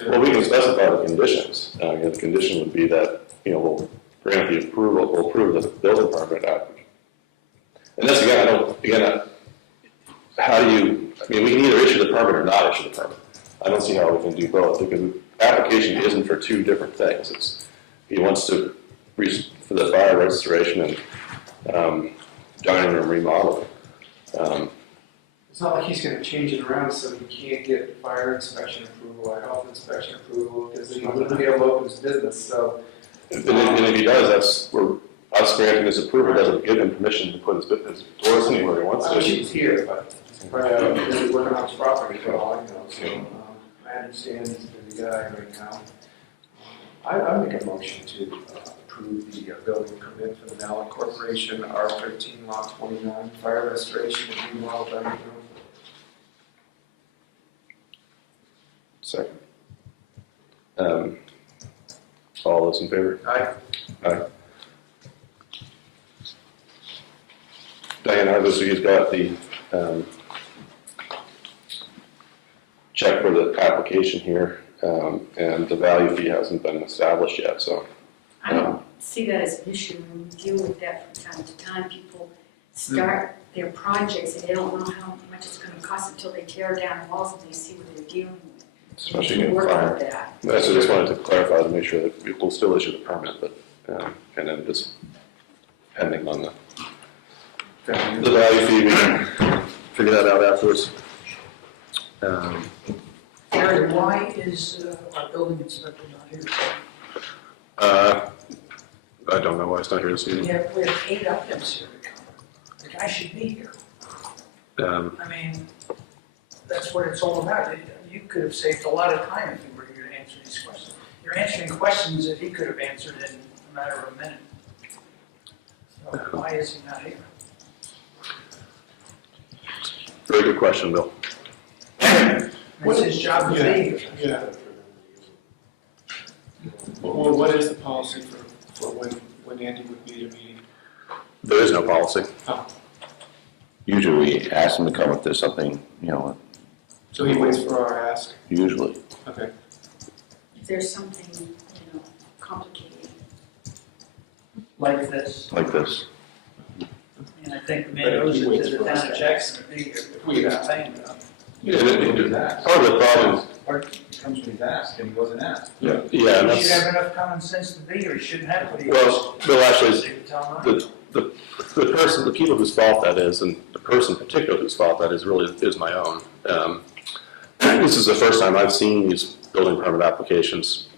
Well, we can specify the conditions. The condition would be that, we'll grant the approval, we'll approve the building permit. And that's how do you, I mean, we can either issue the permit or not issue the permit. I don't see how we can do both, because the application isn't for two different things. He wants to, for the fire restoration and dining room remodeling. It's not like he's going to change it around so he can't get fire inspection approval or health inspection approval, because he wouldn't be able to open his business, so. And if he does, that's where us granting his approval doesn't give him permission to put his doors anywhere he wants I wish he to. was here, but he's working on his property for all I know, so I understand he's a busy guy right now. I make a motion to approve the building permit for the Mallett Corporation, R13 Lot 29, fire restoration and remodel dining room. Second. All those in favor? Aye. Aye. Diane, obviously he's got the check for the application here. and the value fee hasn't been established yet, so. I don't see that as an issue. When we deal with that from time to time, people start their projects and they don't know how much it's gonna cost until they tear down walls and they see what they're dealing with. Especially We in can work fire. with that. So I just wanted to clarify to make sure that we will still issue the permit, but, and then just pending on the value fee, we can figure that out afterwards. Gary, why is our building inspector not here? I don't know why it's not here this We evening. have 8 items here to cover. The guy should be here. I mean, that's what it's all about. You could have saved a lot of time if you were here to answer these questions. You're answering questions that he could have answered in a matter of a minute. So why is he not here? Very good question, Bill. What's his job to be? Yeah. Well, what is the policy for when Andy would need a meeting? There is no policy. Usually we ask them to come if there's something, you know, So he waits for our ask? usually. Okay. If there's something, complicated. Like this. Like this. And I think the man owes it to the town of Jackson to be here. We asked. Yeah, part of the problem, It comes when he's asked, and he wasn't asked. yeah, and He should that's, have enough common sense to be here. He shouldn't have what he well, Bill, actually, Tell him. the person, the people whose fault that is, and the person in particular whose fault that is really is my own. This is the first time I've seen these building permit applications.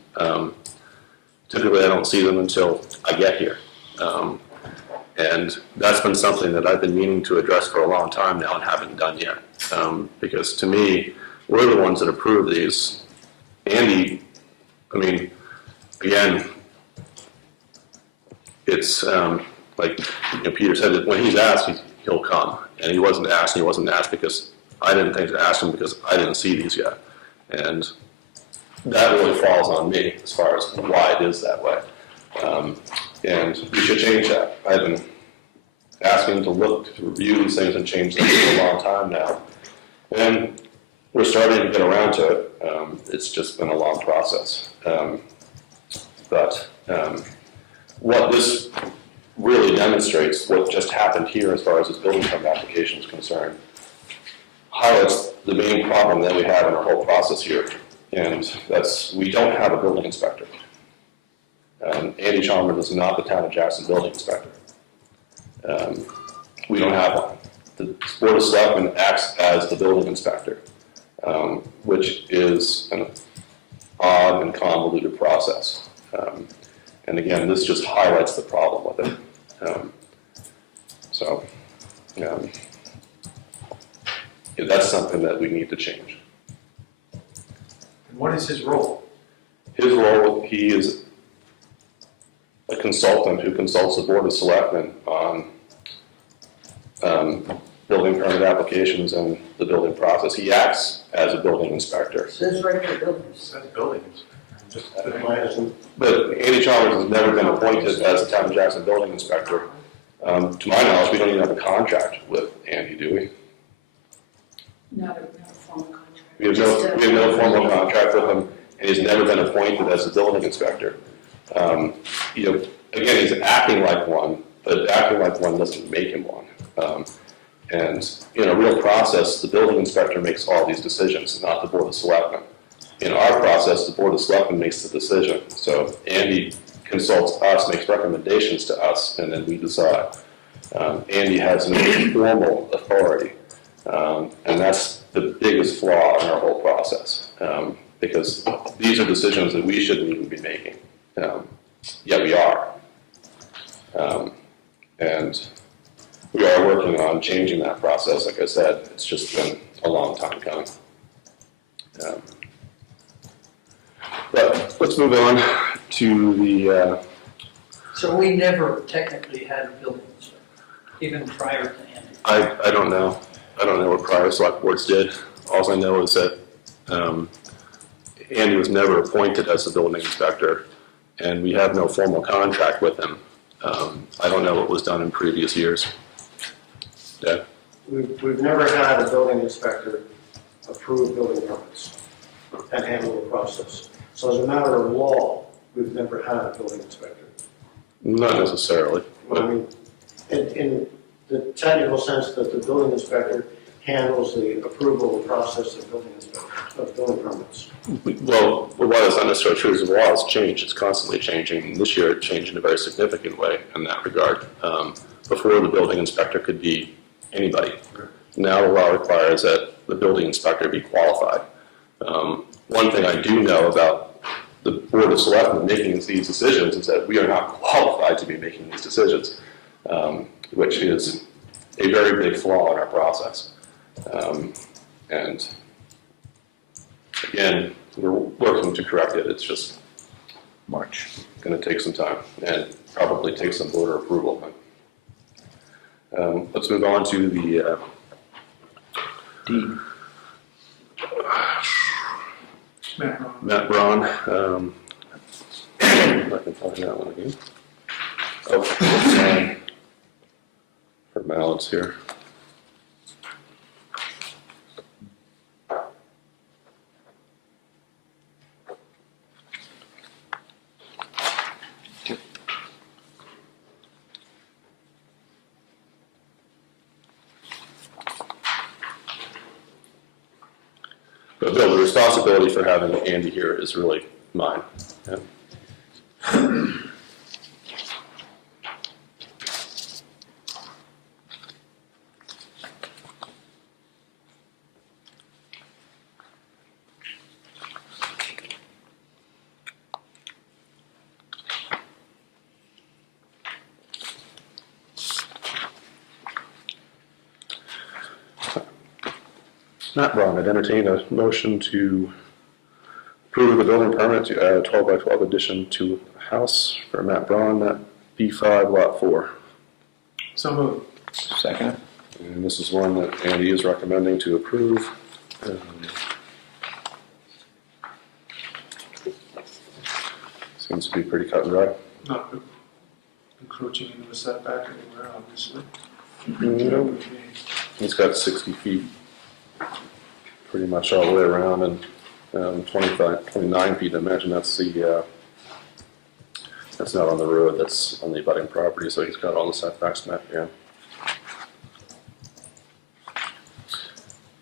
Typically, I don't see them until I get here. And that's been something that I've been meaning to address for a long time now and haven't done yet. Because to me, we're the ones that approve these. Andy, I mean, again, it's like Peter said, that when he's asked, he'll come. And he wasn't asked, and he wasn't asked because I didn't think to ask him because I didn't see these yet. And that really falls on me as far as why it is that way. And we should change that. I've been asking to look, to review these things and change them for a long time now. And we're starting to get around to it. It's just been a long process. But what this really demonstrates, what just happened here as far as this building permit application is concerned, highlights the main problem that we have in our whole process here. And that's, we don't have a building inspector. Andy Chalmers is not the town of Jackson building inspector. We don't have one. The Board of Selectmen acts as the building inspector, which is an odd and convoluted process. And again, this just highlights the problem with it. That's something that we need to change. And what is his role? His role, he is a consultant who consults the Board of Selectmen on building permit applications and the building process. He acts as a building inspector. Says right there, buildings. That's buildings. But Andy Chalmers has never been appointed as the town of Jackson building inspector. To my knowledge, we don't even have a contract with Andy, do we? Not a formal contract. We have no formal contract with him, and he's never been appointed as a building inspector. Again, he's acting like one, but acting like one doesn't make him one. And in a real process, the building inspector makes all these decisions, not the Board of Selectmen. In our process, the Board of Selectmen makes the decision. So Andy consults us, makes recommendations to us, and then we decide. Andy has no formal authority, and that's the biggest flaw in our whole process, because these are decisions that we shouldn't even be making, yet we are. And we are working on changing that process. Like I said, it's just been a long time coming. But let's move on to the. So we never technically had a building inspector, even prior to Andy. I don't know. I don't know what prior select boards did. All I know is that Andy was never appointed as the building inspector, and we have no formal contract with him. I don't know what was done in previous years. Deb? We've never had a building inspector approve building permits. and handle the process. So as a matter of law, we've never had a building inspector. Not necessarily, I but mean, in the technical sense that the building inspector handles the approval process of building permits. well, what is not necessarily true is the law has changed. It's constantly changing. And this year it changed in a very significant way in that regard. Before, the building inspector could be anybody. Now the law requires that the building inspector be qualified. One thing I do know about the Board of Selectmen making these decisions is that we are not qualified to be making these decisions, which is a very big flaw in our process. And again, we're working to correct it. It's just March. going to take some time and probably take some voter approval. Let's move on to the D. Matt Braun. If I can find that one again. Oh, for Mallett's here. But Bill, the responsibility for having Andy here is really mine. Yeah. Matt Braun, I'd entertain a motion to approve the building permit to add a 12 by 12 addition to a house for Matt Braun at B5 Lot 4. So moved. Second. And this is one that Andy is recommending to approve. Seems to be pretty cut and dry. Not encroaching into a setback anywhere, obviously. Nope. He's got 60 feet pretty much all the way around, and 29 feet. I imagine that's that's not on the road, that's on the abutting property, so he's got all the setbacks met, yeah.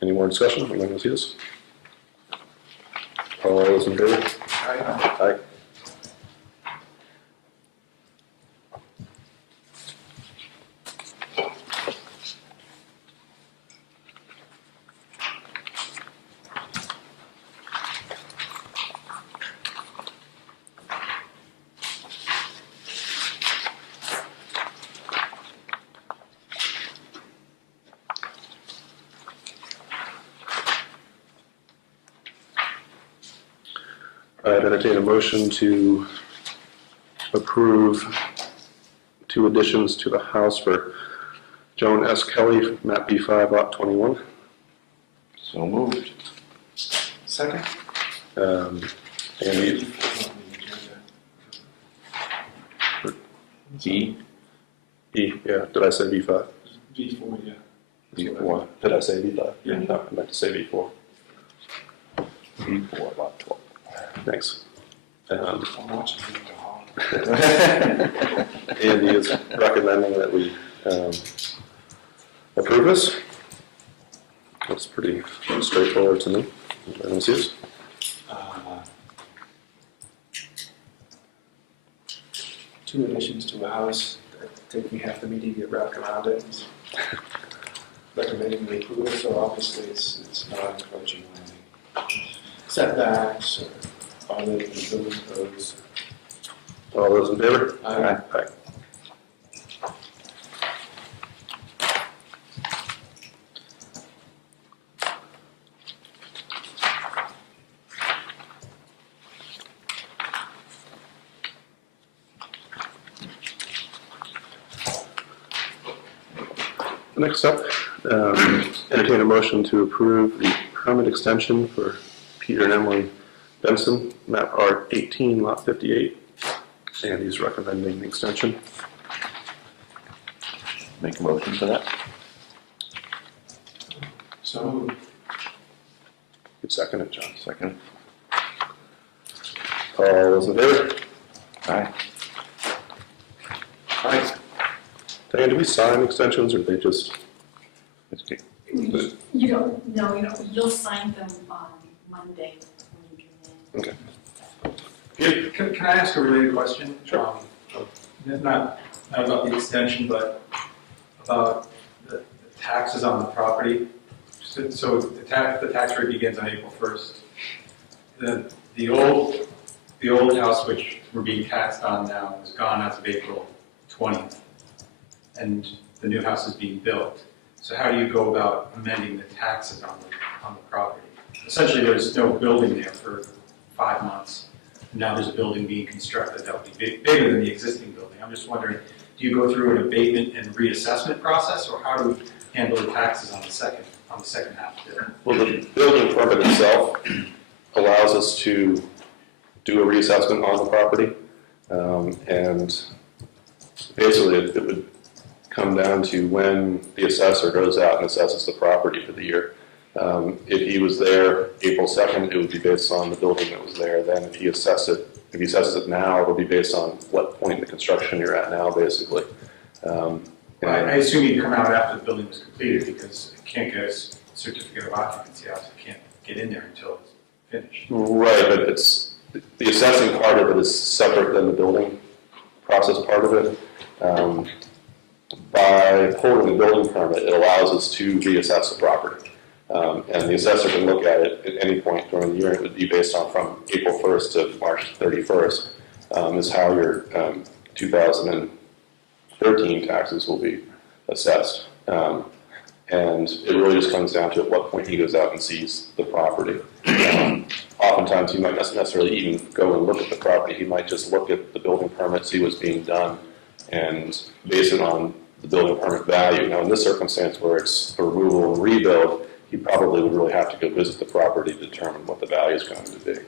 Any more discussion? I'm not going to see this. All those in favor? Aye. I'd entertain a motion to approve 2 additions to the house for Joan S. Kelly, map B5, lot 21. So moved. Second? Andy, D. E, yeah, did I say B5? V4, yeah. B4. Did I say B5? Yeah. No, I meant to say B4. B4, lot 12. Thanks. I'm watching you go home. Andy is recommending that we approve this. That's pretty straightforward to me. Anyone see this? Two additions to a house that take me half the meeting to get wrapped around it. It's recommending we approve it, so obviously it's not encroaching on any setbacks or violating the building codes. All those in favor? Aye. Aye. Next up, entertain a motion to approve the permit extension for Peter and Emily Benson, map R18, lot 58. And he's recommending the extension. Make a motion for that. So Good second it, John. Second. All those in favor? Aye. Aye. Diane, do we sign extensions or they just? That's good. You don't, no, you'll sign them on Monday when you come in. Okay. Can I ask a related question? Sure. Not about the extension, but about the taxes on the property. So the tax rate begins on April 1st. The old house which we're being taxed on now is gone as of April 20th, and the new house is being built. So how do you go about amending the taxes on the property? Essentially, there's no building there for 5 months. Now there's a building being constructed that will be bigger than the existing building. I'm just wondering, do you go through an abatement and reassessment process, or how do we handle the taxes on the second half of it? Well, the building permit itself allows us to do a reassessment on the property. And basically, it would come down to when the assessor goes out and assesses the property for the year. If he was there April 2nd, it would be based on the building that was there then. If he assesses it now, it'll be based on what point in the construction you're at now, basically. I assume you come out after the building was completed because it can't get a certificate of occupancy out, so it can't get in there until it's finished. Right, but it's the assessing part of it is separate than the building process part of it. By holding the building permit, it allows us to reassess the property. And the assessor can look at it at any point during the year. It would be based on from April 1st to March 31st is how your 2013 taxes will be assessed. And it really just comes down to at what point he goes out and sees the property. Oftentimes he might not necessarily even go and look at the property. He might just look at the building permit, see what's being done, and base it on the building permit value. Now in this circumstance where it's a removal and rebuild, he probably would really have to go visit the property to determine what the value is going to be.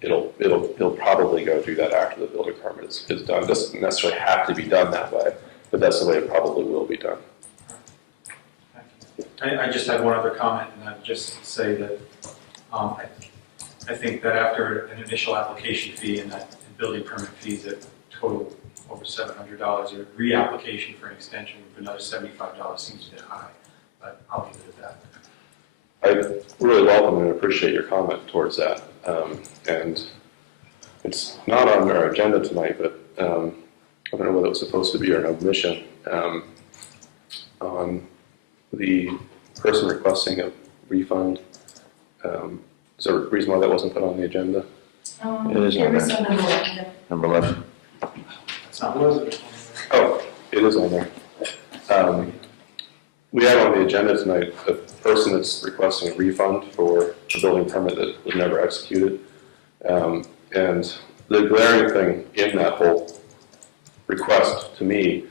He'll probably go do that after the building permit is done. It doesn't necessarily have to be done that way, but that's the way it probably will be done. I just had one other comment, and I'd just say that I think that after an initial application fee and that building permit fees that total over $700, a reapplication for an extension of another $75 seems a bit high, but I'll leave it at that. I really welcome and appreciate your comment towards that. And it's not on our agenda tonight, but I don't know whether it was supposed to be or an omission on the person requesting a refund. Is there a reason why that wasn't put on the agenda? It is There on is there. some number. Number 11. It's not, was it? Oh, it is on there. We have on the agenda tonight a person that's requesting a refund for a building permit that was never executed. And the glaring thing in that whole request to me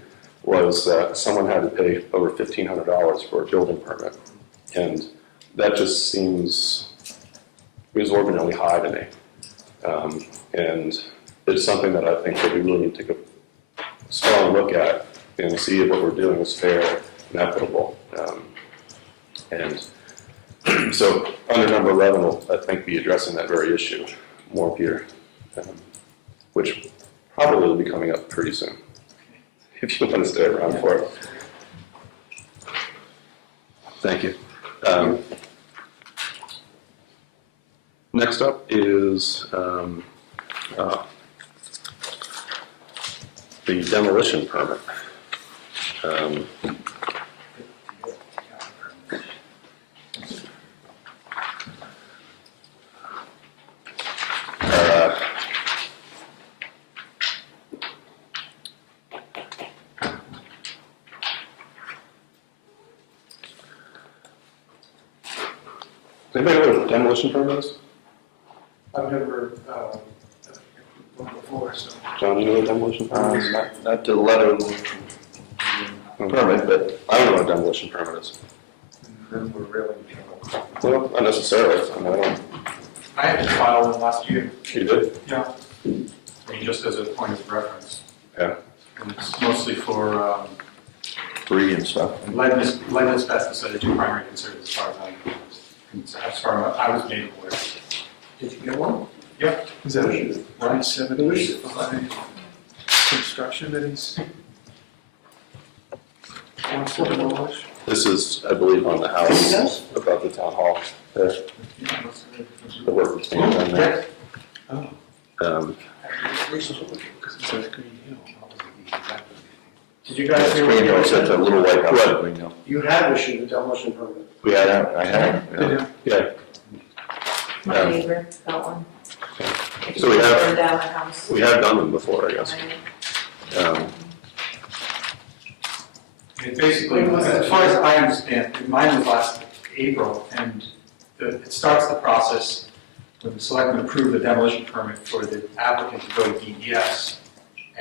was that someone had to pay over $1,500 for a building permit. And that just seems exorbitantly high to me. And it's something that I think that we really need to take a strong look at and see if what we're doing is fair and equitable. And so under number 11, we'll, I think, be addressing that very issue more here, which probably will be coming up pretty soon, if you want to stay around for it. Thank you. Next up is the demolition permit. Anybody know what a demolition permit is? I've never, one before, so. John, you know what a demolition permit is? Not to the letter of the permit, but I don't know what a demolition permit is. Then we're really in trouble. Well, not necessarily. I mean, I don't. I had to file one last year. You did? Yeah. I mean, just as a point of reference. Yeah. And it's mostly for free and stuff. lead and asbestos are the two primary concerns as far as I'm concerned. as far as I was made aware. Did you get one? Yep. Is that Right. 175 construction that he's wants to demolish? This is, I believe, on the house above the town hall there, the work that's being done there. Oh. Did Did you guys hear? Green Hill, it's a little white house at Green Hill. You have issued a demolition permit. We had, I had, yeah. Yeah, My neighbor got one. So we have- Burned down the house. we have done them before, I guess. It basically, as far as I understand, mine was last April, and it starts the process when the selectmen approve the demolition permit for the applicant to go to DES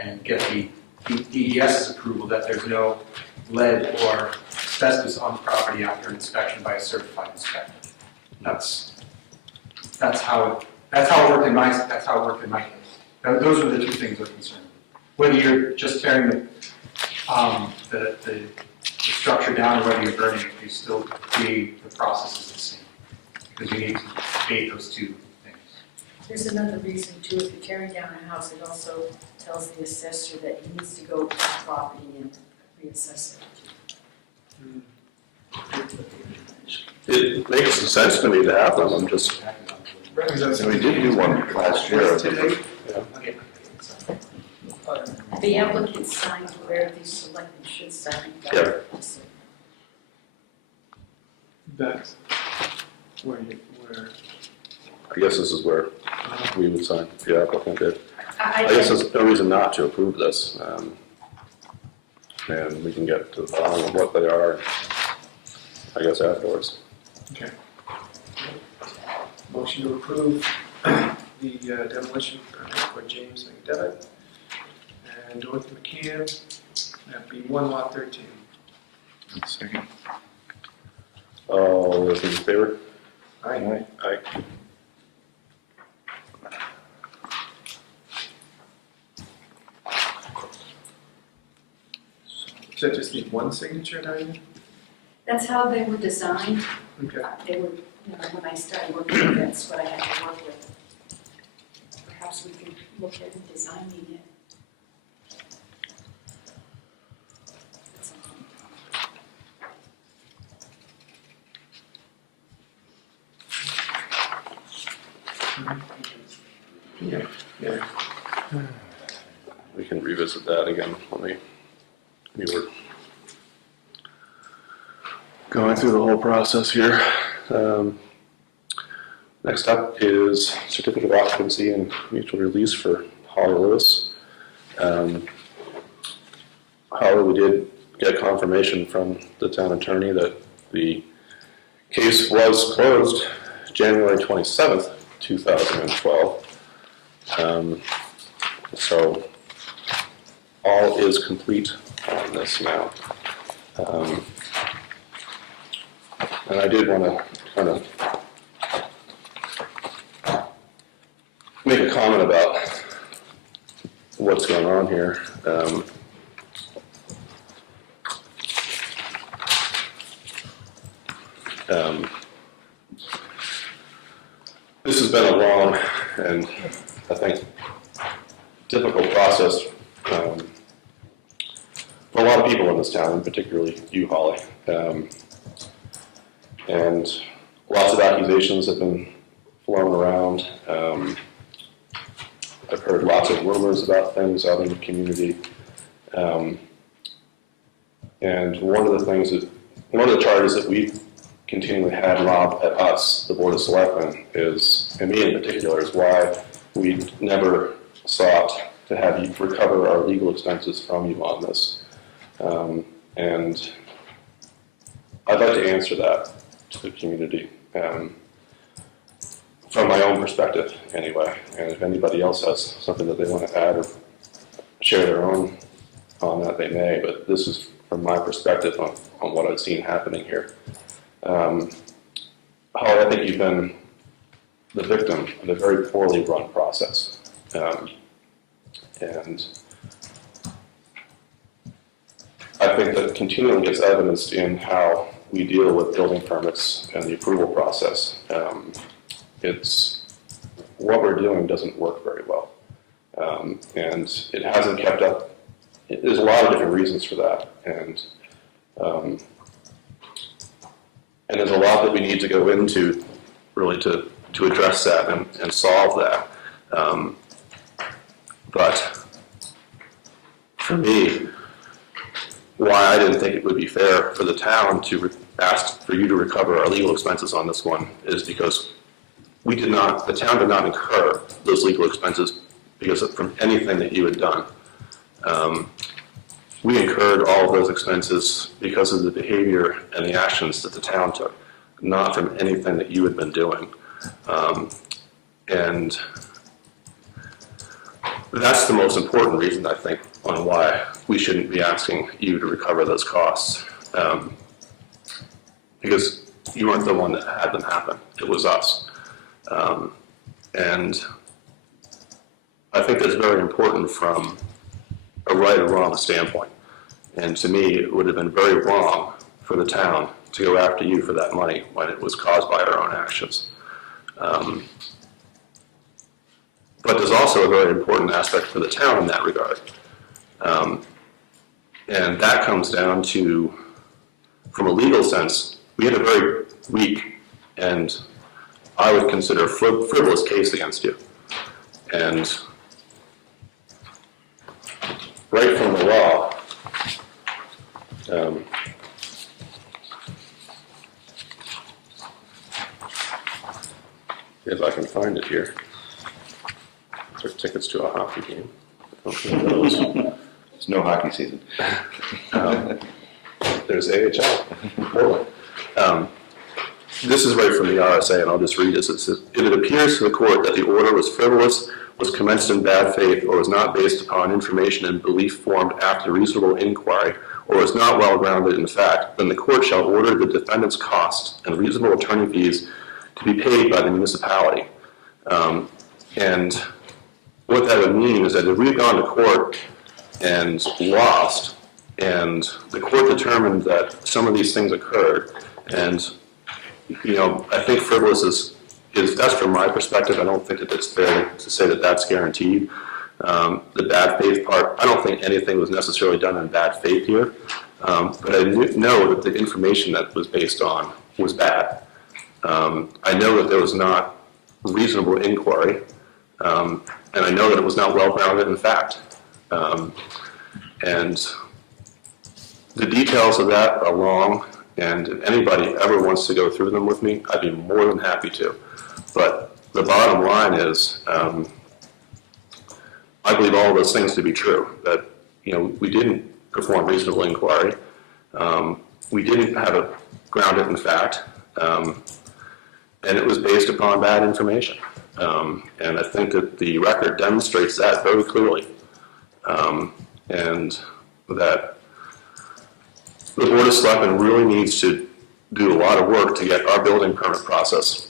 and get the DES's approval that there's no lead or asbestos on the property after inspection by a certified inspector. That's how it worked in my case. Those are the two things we're concerned with. Whether you're just tearing the structure down or whether you're burning it, the process is the same. Because you need to debate those two things. There's another reason too, if you're tearing down a house, it also tells the assessor that he needs to go to the property and reassess it. It makes sense to me to have them, I'm just, So we did do one last year. The applicant signed where the selectmen should sign. Yeah. That's where I guess this is where we would sign, if the applicant did. I I guess there's no reason not to approve this. And we can get to the bottom of what they are, I guess, afterwards. Okay. Motion to approve the demolition permit for James McDevitt and Dorothy McCann, that'd be 1 lot 13. Second. All those in favor? Aye. Aye. Does that just need one signature, Diane? That's how they were designed. Okay. They were, when I started working, that's what I had to work with. Perhaps we could look at designing it. Yeah. We can revisit that again when we were going through the whole process here. Next up is certificate of occupancy and mutual release for Holly Lewis. Holly, we did get confirmation from the town attorney that the case was closed January 27th, 2012. So all is complete on this now. And I did want to kind of make a comment about what's going on here. This has been a long and, I think, difficult process for a lot of people in this town, and particularly you, Holly. And lots of accusations have been flown around. I've heard lots of rumors about things out in the community. And one of the charges that we've continually had lobbed at us, the Board of Selectmen, is, and me in particular, is why we never sought to have you recover our legal expenses from you on this. And I'd like to answer that to the community, from my own perspective anyway. And if anybody else has something that they want to add or share their own on that, they may, but this is from my perspective on what I've seen happening here. Holly, I think you've been the victim of a very poorly run process. And I think that continually gets evidenced in how we deal with building permits and the approval process, what we're doing doesn't work very well. And it hasn't kept up. There's a lot of different reasons for that. And there's a lot that we need to go into really to address that and solve that. But for me, why I didn't think it would be fair for the town to ask for you to recover our legal expenses on this one is because the town did not incur those legal expenses from anything that you had done. We incurred all of those expenses because of the behavior and the actions that the town took, not from anything that you had been doing. And that's the most important reason, I think, on why we shouldn't be asking you to recover those costs. Because you weren't the one that had them happen. It was us. And I think that's very important from a right or wrong standpoint. And to me, it would have been very wrong for the town to go after you for that money when it was caused by our own actions. But there's also a very important aspect for the town in that regard. And that comes down to, from a legal sense, we had a very weak and I would consider frivolous case against you. And right from the law, if I can find it here. These are tickets to a hockey game. It's no hockey season. There's AHL in Portland. This is right from the RSA, and I'll just read this. It says, if it appears to the court that the order was frivolous, was commenced in bad faith, or was not based upon information and belief formed after reasonable inquiry, or was not well grounded in fact, then the court shall order the defendant's costs and reasonable attorney fees to be paid by the municipality. And what that would mean is that if we had gone to court and lost, and the court determined that some of these things occurred, and I think frivolous is that's from my perspective. I don't think that it's fair to say that that's guaranteed. The bad faith part, I don't think anything was necessarily done in bad faith here, but I know that the information that was based on was bad. I know that there was not reasonable inquiry, and I know that it was not well-grounded in fact. And the details of that are long, and if anybody ever wants to go through them with me, I'd be more than happy to. But the bottom line is, I believe all of those things to be true, that we didn't perform reasonable inquiry, we didn't have it grounded in fact, and it was based upon bad information. And I think that the record demonstrates that very clearly, and that the Board of Selectmen really needs to do a lot of work to get our building permit process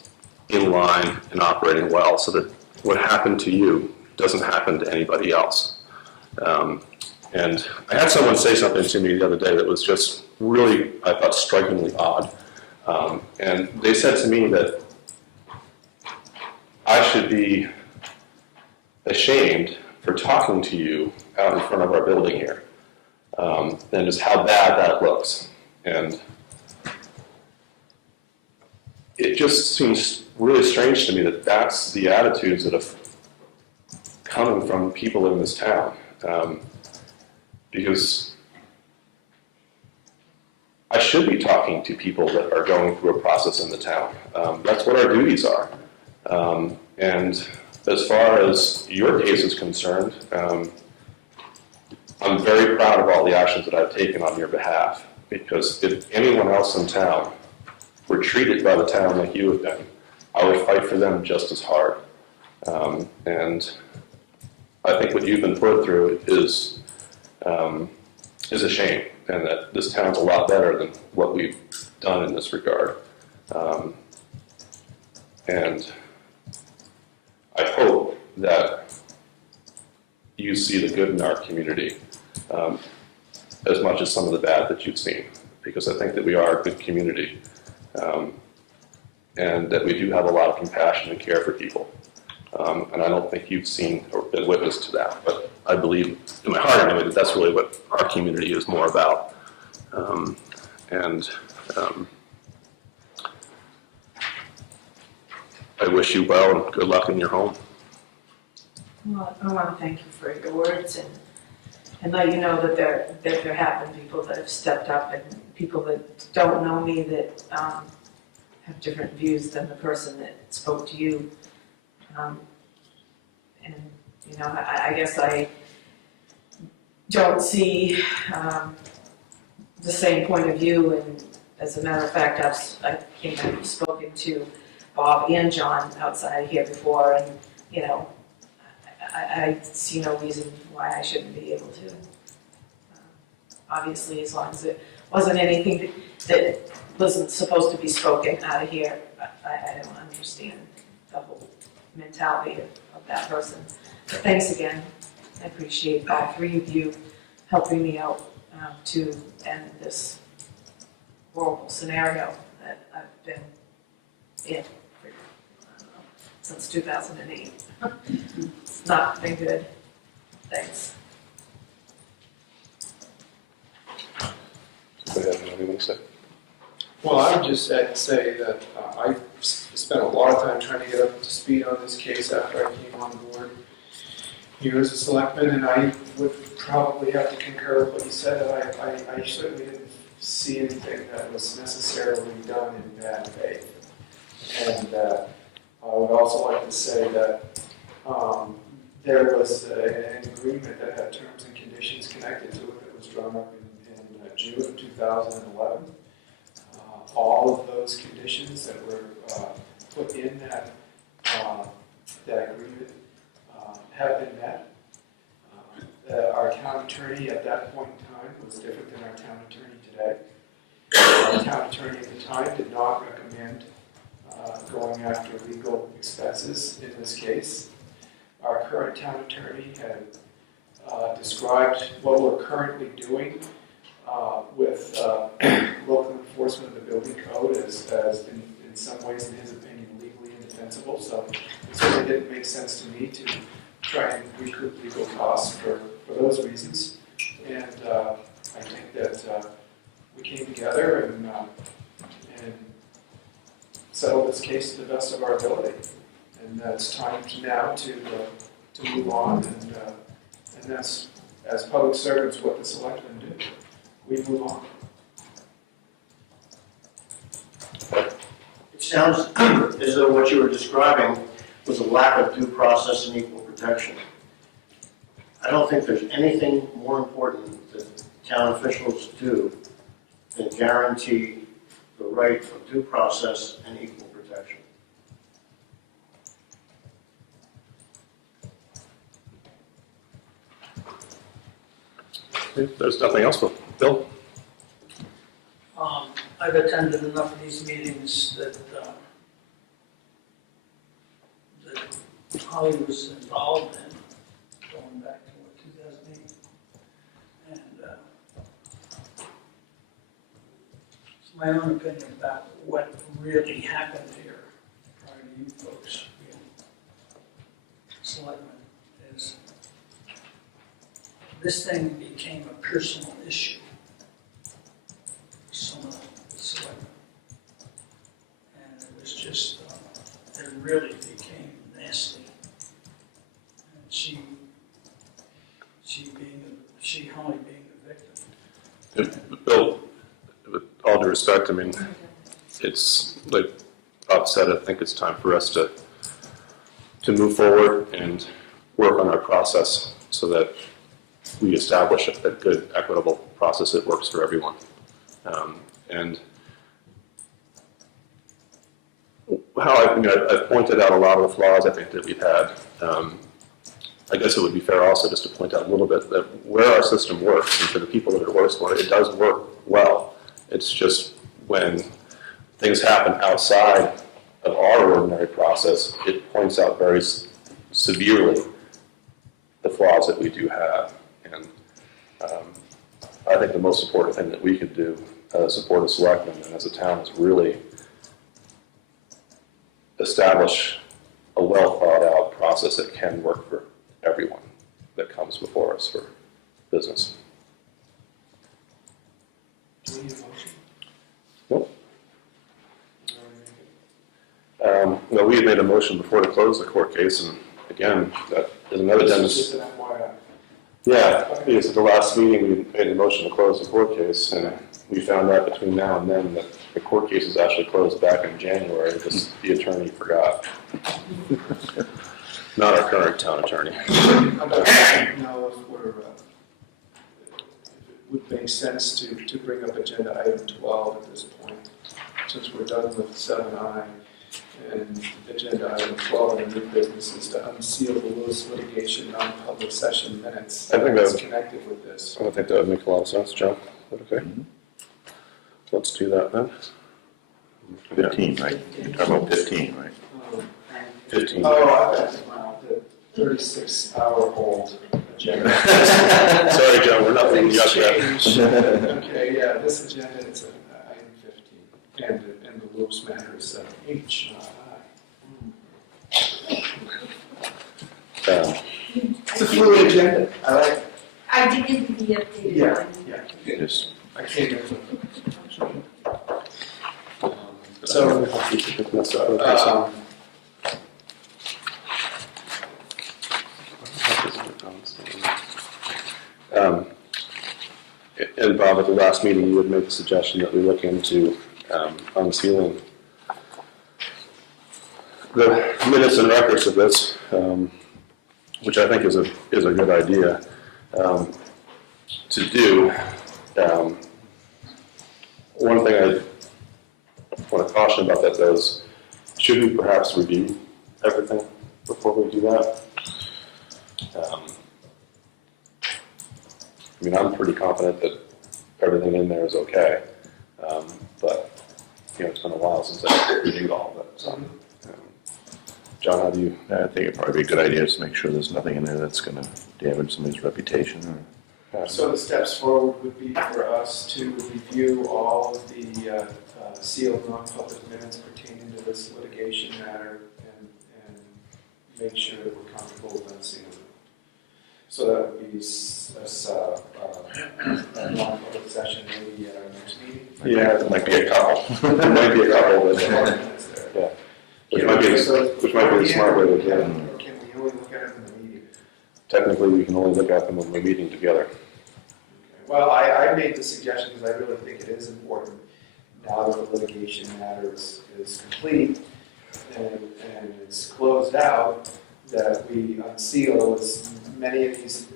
in line and operating well so that what happened to you doesn't happen to anybody else. And I had someone say something to me the other day that was just really, I thought, strikingly odd. And they said to me that I should be ashamed for talking to you out in front of our building here, and just how bad that looks. And it just seems really strange to me that that's the attitudes that have coming from people in this town, because I should be talking to people that are going through a process in the town. That's what our duties are. And as far as your case is concerned, I'm very proud of all the actions that I've taken on your behalf, because if anyone else in town were treated by the town like you have been, I would fight for them just as hard. And I think what you've been put through is a shame, and that this town's a lot better than what we've done in this regard. And I hope that you see the good in our community as much as some of the bad that you've seen. because I think that we are a good community, and that we do have a lot of compassion and care for people. And I don't think you've seen or been witness to that, but I believe in my heart anyway that that's really what our community is more about. I wish you well and good luck in your home. Well, I want to thank you for your words and let you know that there have been people that have stepped up and people that don't know me that have different views than the person that spoke to you. And, you know, I guess I don't see the same point of view. And as a matter of fact, I think I've spoken to Bob and John outside here before, and, you know, I see no reason why I shouldn't be able to. Obviously, as long as it wasn't anything that wasn't supposed to be spoken out of here, I don't understand the whole mentality of that person. But thanks again. I appreciate all three of you helping me out to end this horrible scenario that I've been in for, since 2008. It's not been good. Thanks. Go ahead, what do you want to say? Well, I would just say that I spent a lot of time trying to get up to speed on this case after I came on board here as a selectman, and I would probably have to concur with what you said. I certainly didn't see anything that was necessarily done in bad faith. And I would also like to say that there was an agreement that had terms and conditions connected to it that was drawn up in June of 2011. All of those conditions that were put in that agreement have been met. Our town attorney at that point in time was different than our town attorney today. Our town attorney at the time did not recommend going after legal expenses in this case. Our current town attorney had described what we're currently doing with local enforcement of the building code as in some ways, in his opinion, legally indefensible. So it certainly didn't make sense to me to try and recoup legal costs for those reasons. And I think that we came together and settled this case to the best of our ability. And it's time now to move on. And that's, as public servants, what the selectmen do. We move on. It sounds as though what you were describing was a lack of due process and equal protection. I don't think there's anything more important that town officials do than guarantee the right of due process and equal protection. If there's nothing else, Bill? I've attended enough of these meetings that Holly was involved in, going back to 2008. And it's my own opinion about what really happened here prior to you folks being selectmen is this thing became a personal issue for some of the selectmen. And it was just, it really became nasty. And Holly being the victim. Bill, with all due respect, I mean, it's like Bob said, I think it's time for us to move forward and work on our process so that we establish a good, equitable process that works for everyone. And how I've pointed out a lot of the flaws I think that we've had. I guess it would be fair also just to point out a little bit that where our system works, and for the people that it works for, it does work well. It's just when things happen outside of our ordinary process, it points out very severely the flaws that we do have. And I think the most important thing that we could do as a board of selectmen and as a town is really establish a well thought out process that can work for everyone that comes before us for business. Do we need a motion? Nope. Well, we had made a motion before to close the court case, and again, that is another This is just an FYI. Yeah, because at the last meeting, we made a motion to close the court case, and we found out between now and then that the court case is actually closed back in January because the attorney forgot. Not our current town attorney. How about now if we're, if it would make sense to bring up agenda item 12 at this point, since we're done with 7I, and agenda item 12 in the new business is to unseal the Lewis litigation non-public session minutes. I think that's that- connected with this. I think that would make a lot of sense, John. Is that okay? Let's do that then. 15, right? You're talking about 15, right? 15. Oh, I got the 36-hour-old agenda. Sorry, John, we're not leaving you out Things yet. change. Okay, yeah, this agenda is item 15, and the Lewis matter is H, not I. It's a fluid agenda. I like it. I did give you the updated Yeah, one. yeah. Just I came in. So, and Bob, at the last meeting, you had made the suggestion that we look into unsealing the minutes and records of this, which I think is a good idea to do. One thing I want to caution about that though is, should we perhaps review everything before we do that? I mean, I'm pretty confident that everything in there is okay, but you know, it's been a while since I reviewed all of it. So, John, how do you? I think it'd probably be a good idea to make sure there's nothing in there that's going to damage somebody's reputation. Or... so the steps forward would be for us to review all of the sealed non-public minutes pertaining to this litigation matter and make sure that we're comfortable with unsealing them. So that would be a non-public session maybe at our next meeting. Yeah, It might be a couple. There might be a couple, but, Minutes there. yeah, which might be the smart way to do it. Or can we only look at it in the meeting? Technically, we can only look at them when we're meeting together. Well, I made the suggestion because I really think it is important, now that the litigation matter is complete and it's closed out, that we unseal as many of these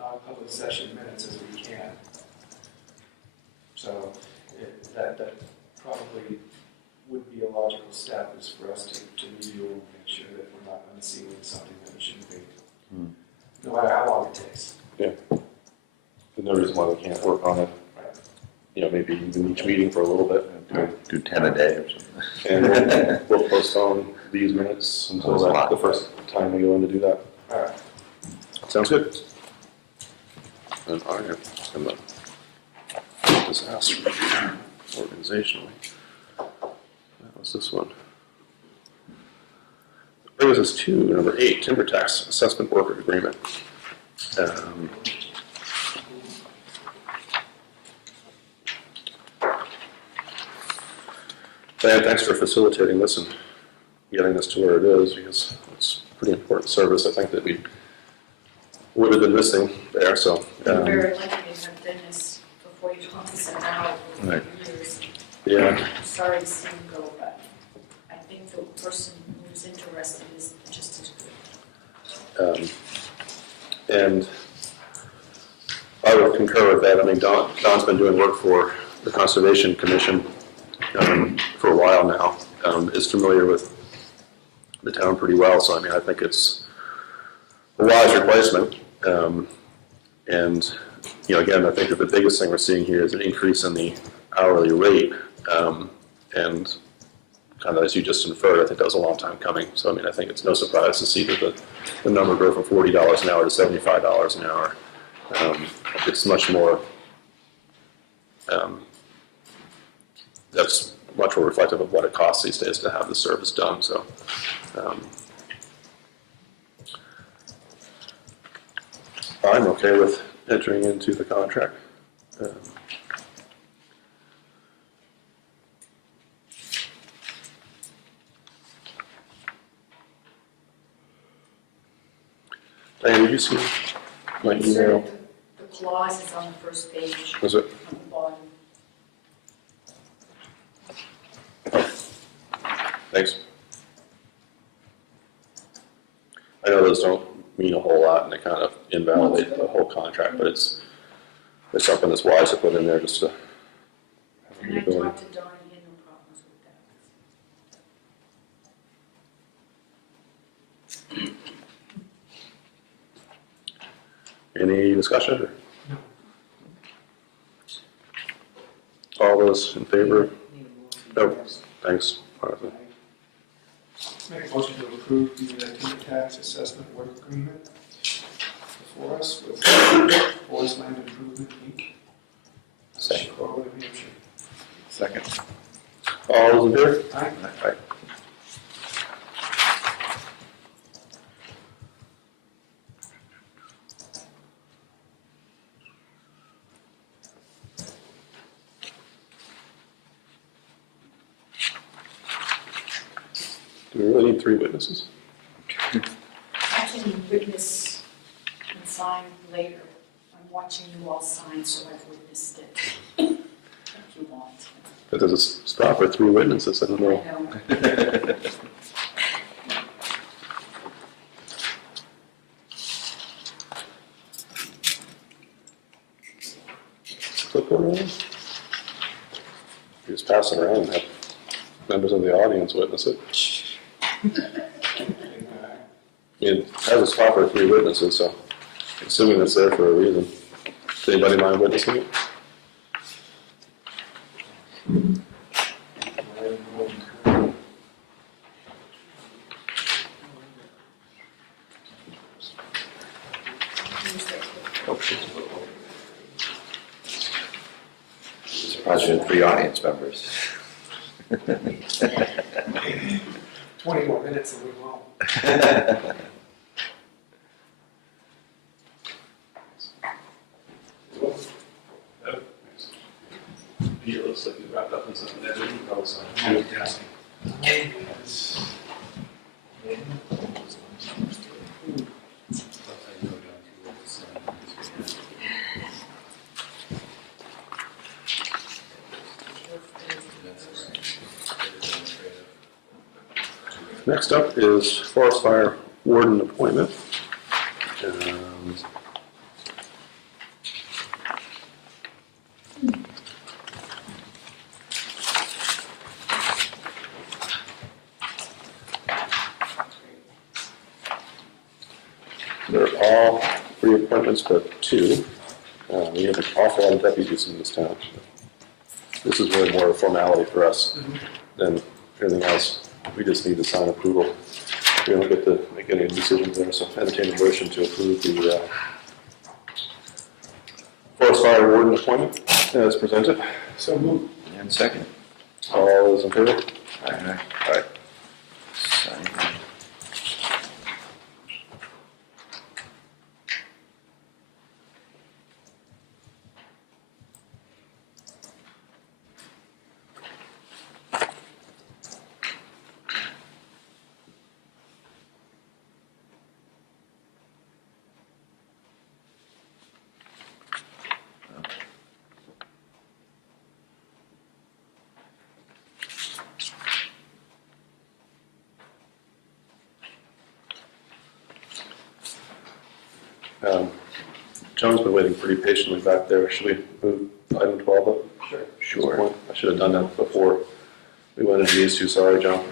non-public session minutes as we can. So that probably would be a logical step, is for us to review and make sure that we're not unsealing something that we shouldn't be, no matter how long it takes. Yeah. There's no reason why we can't work on it, you know, maybe even each meeting for a little bit. Do 10 a day or something. And we'll postpone these minutes until That's a lot. the first time we go in to do that. All right. Sounds good. And I am going to disaster organizationally. That was this one. Brings us to number 8, timber tax assessment worker agreement. Dan, thanks for facilitating this and getting us to where it is, because it's a pretty important service, I think, that we would have been missing there, so. We're very lucky to have done this before you told us about it. Right. Yeah, I'm sorry to see him go, but I think the person who's interested is just as good. and I would concur with that. I mean, Don's been doing work for the Conservation Commission for a while now, is familiar with the town pretty well, so I mean, I think it's a wise replacement. And, you know, again, I think that the biggest thing we're seeing here is an increase in the hourly rate, and kind of as you just inferred, I think that was a long time coming. So, I mean, I think it's no surprise to see that the number go from $40 an hour to $75 an hour. It's much more that's much more reflective of what it costs these days to have the service done, so. I'm okay with entering into the contract. Diane, did you see my email? The clause is on the first page. Was it? On the bottom. Thanks. I know those don't mean a whole lot and they kind of invalidate the whole contract, but it's something that's wise to put in there just to have And the I ability. talked to Don, he had no problems with that. Any discussion? All those in favor? No, thanks, Martha. Make a motion to approve the timber tax assessment work agreement before us with Forest Land Improvement Inc. Chicago, New Hampshire. Second. All those in favor? Aye. Aye. Do we really need 3 witnesses? I can witness and sign later. I'm watching you all sign, so I've witnessed it. If you want. If there's a spot for 3 witnesses, I don't I know. know. Clipboard around? You just pass it around and have members of the audience witness it. It has a spot for 3 witnesses, so assuming it's there for a reason. Does anybody mind witnessing it? Surprised you had 3 audience members. 20 more minutes and we won't. Peter looks like he's wrapped up in something there. Next up is Forest Fire Warden appointment. They're all reappointments but 2. We have an awful lot of deputies in this town. This is really more a formality for us than anything else. We just need to sign approval. We don't get to make any decisions there, so entertain a motion to approve the Forest Fire Warden appointment as presented. So move. And second. All those in favor? Aye. Aye. Sign. John's been waiting pretty patiently back there. Should we move item 12 up? Sure. I should have done that before we went into these 2. Sorry, John.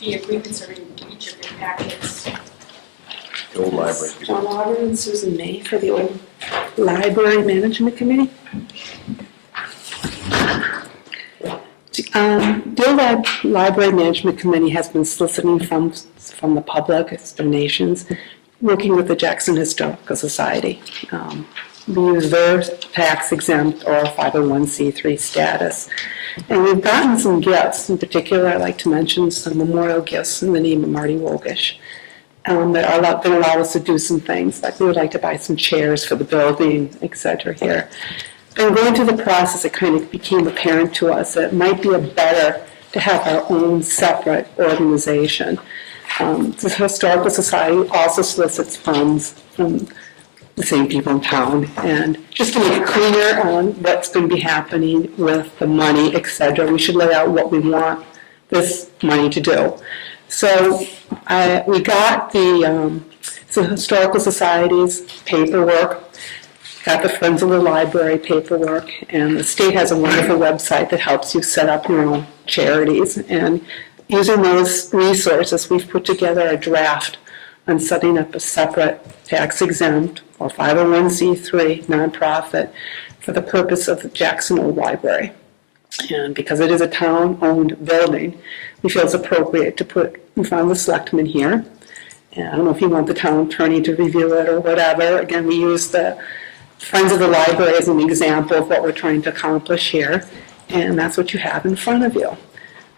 The agreements are in each of your packets. The old library. John Otter and Susan May for the old Library Management Committee. The old Library Management Committee has been soliciting funds from the public, its donations, working with the Jackson Historical Society. We use their tax exempt or 501c3 status. And we've gotten some gifts. In particular, I'd like to mention some memorial gifts in the name of Marty Wogish that are going to allow us to do some things. Like we would like to buy some chairs for the building, et cetera here. And going through the process, it kind of became apparent to us that it might be better to have our own separate organization. The Historical Society also solicits funds from the same people in town, and just to make it cleaner on what's going to be happening with the money, et cetera, we should lay out what we want this money to do. So we got the Historical Society's paperwork, got the Friends of the Library paperwork, and the state has a wonderful website that helps you set up your own charities. And using those resources, we've put together a draft on setting up a separate tax-exempt or 501c3 nonprofit for the purpose of the Jackson Old Library. And because it is a town-owned building, we feel it's appropriate to put in front of the selectmen here. And I don't know if you want the town attorney to review it or whatever. Again, we use the Friends of the Library as an example of what we're trying to accomplish here, and that's what you have in front of you.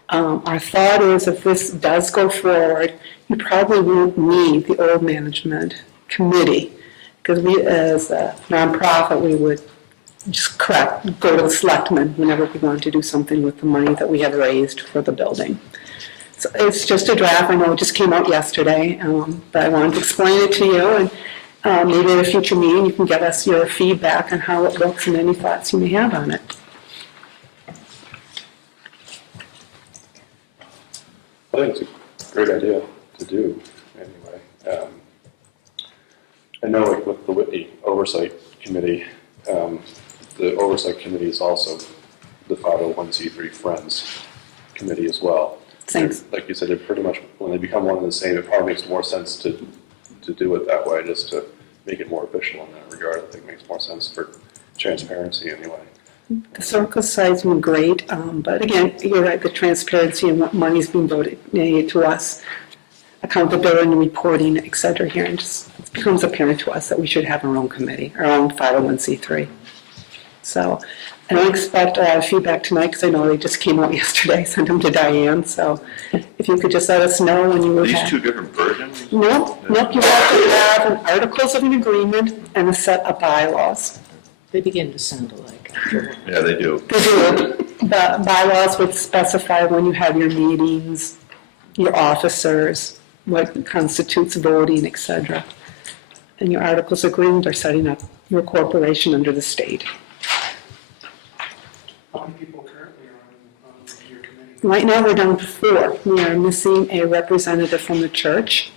Our thought is if this does go forward, you probably won't need the old management committee, because we, as a nonprofit, we would just go to the selectmen whenever we want to do something with the money that we have raised for the building. So it's just a draft. I know it just came out yesterday, but I wanted to explain it to you, and maybe at a future meeting you can give us your feedback on how it looks and any thoughts you may have on it. I think it's a great idea to do, anyway. I know like with the Whitney Oversight Committee, the Oversight Committee is also the 501c3 Friends Committee as well. Thanks. Like you said, they're pretty much, when they become one and the same, it probably makes more sense to do it that way, just to make it more official in that regard. I think it makes more sense for transparency anyway. The Historical Society's been great, but again, you're right, the transparency and what money's being donated to us, accountability and reporting, et cetera, here, and just it becomes apparent to us that we should have our own committee, our own 501c3. So I don't expect a lot of feedback tonight because I know they just came out yesterday, sent them to Diane, so if you could just let us know when you would These have. two different versions? Nope, you have to have an articles of an agreement and a set of bylaws. They begin to sound alike. Yeah, they do. They do. The bylaws would specify when you have your meetings, your officers, what constitutes voting, et cetera. And your articles of agreement are setting up your corporation under the state. How many people currently are on your committee? Right now, we're down to 4. We are missing a representative from the church,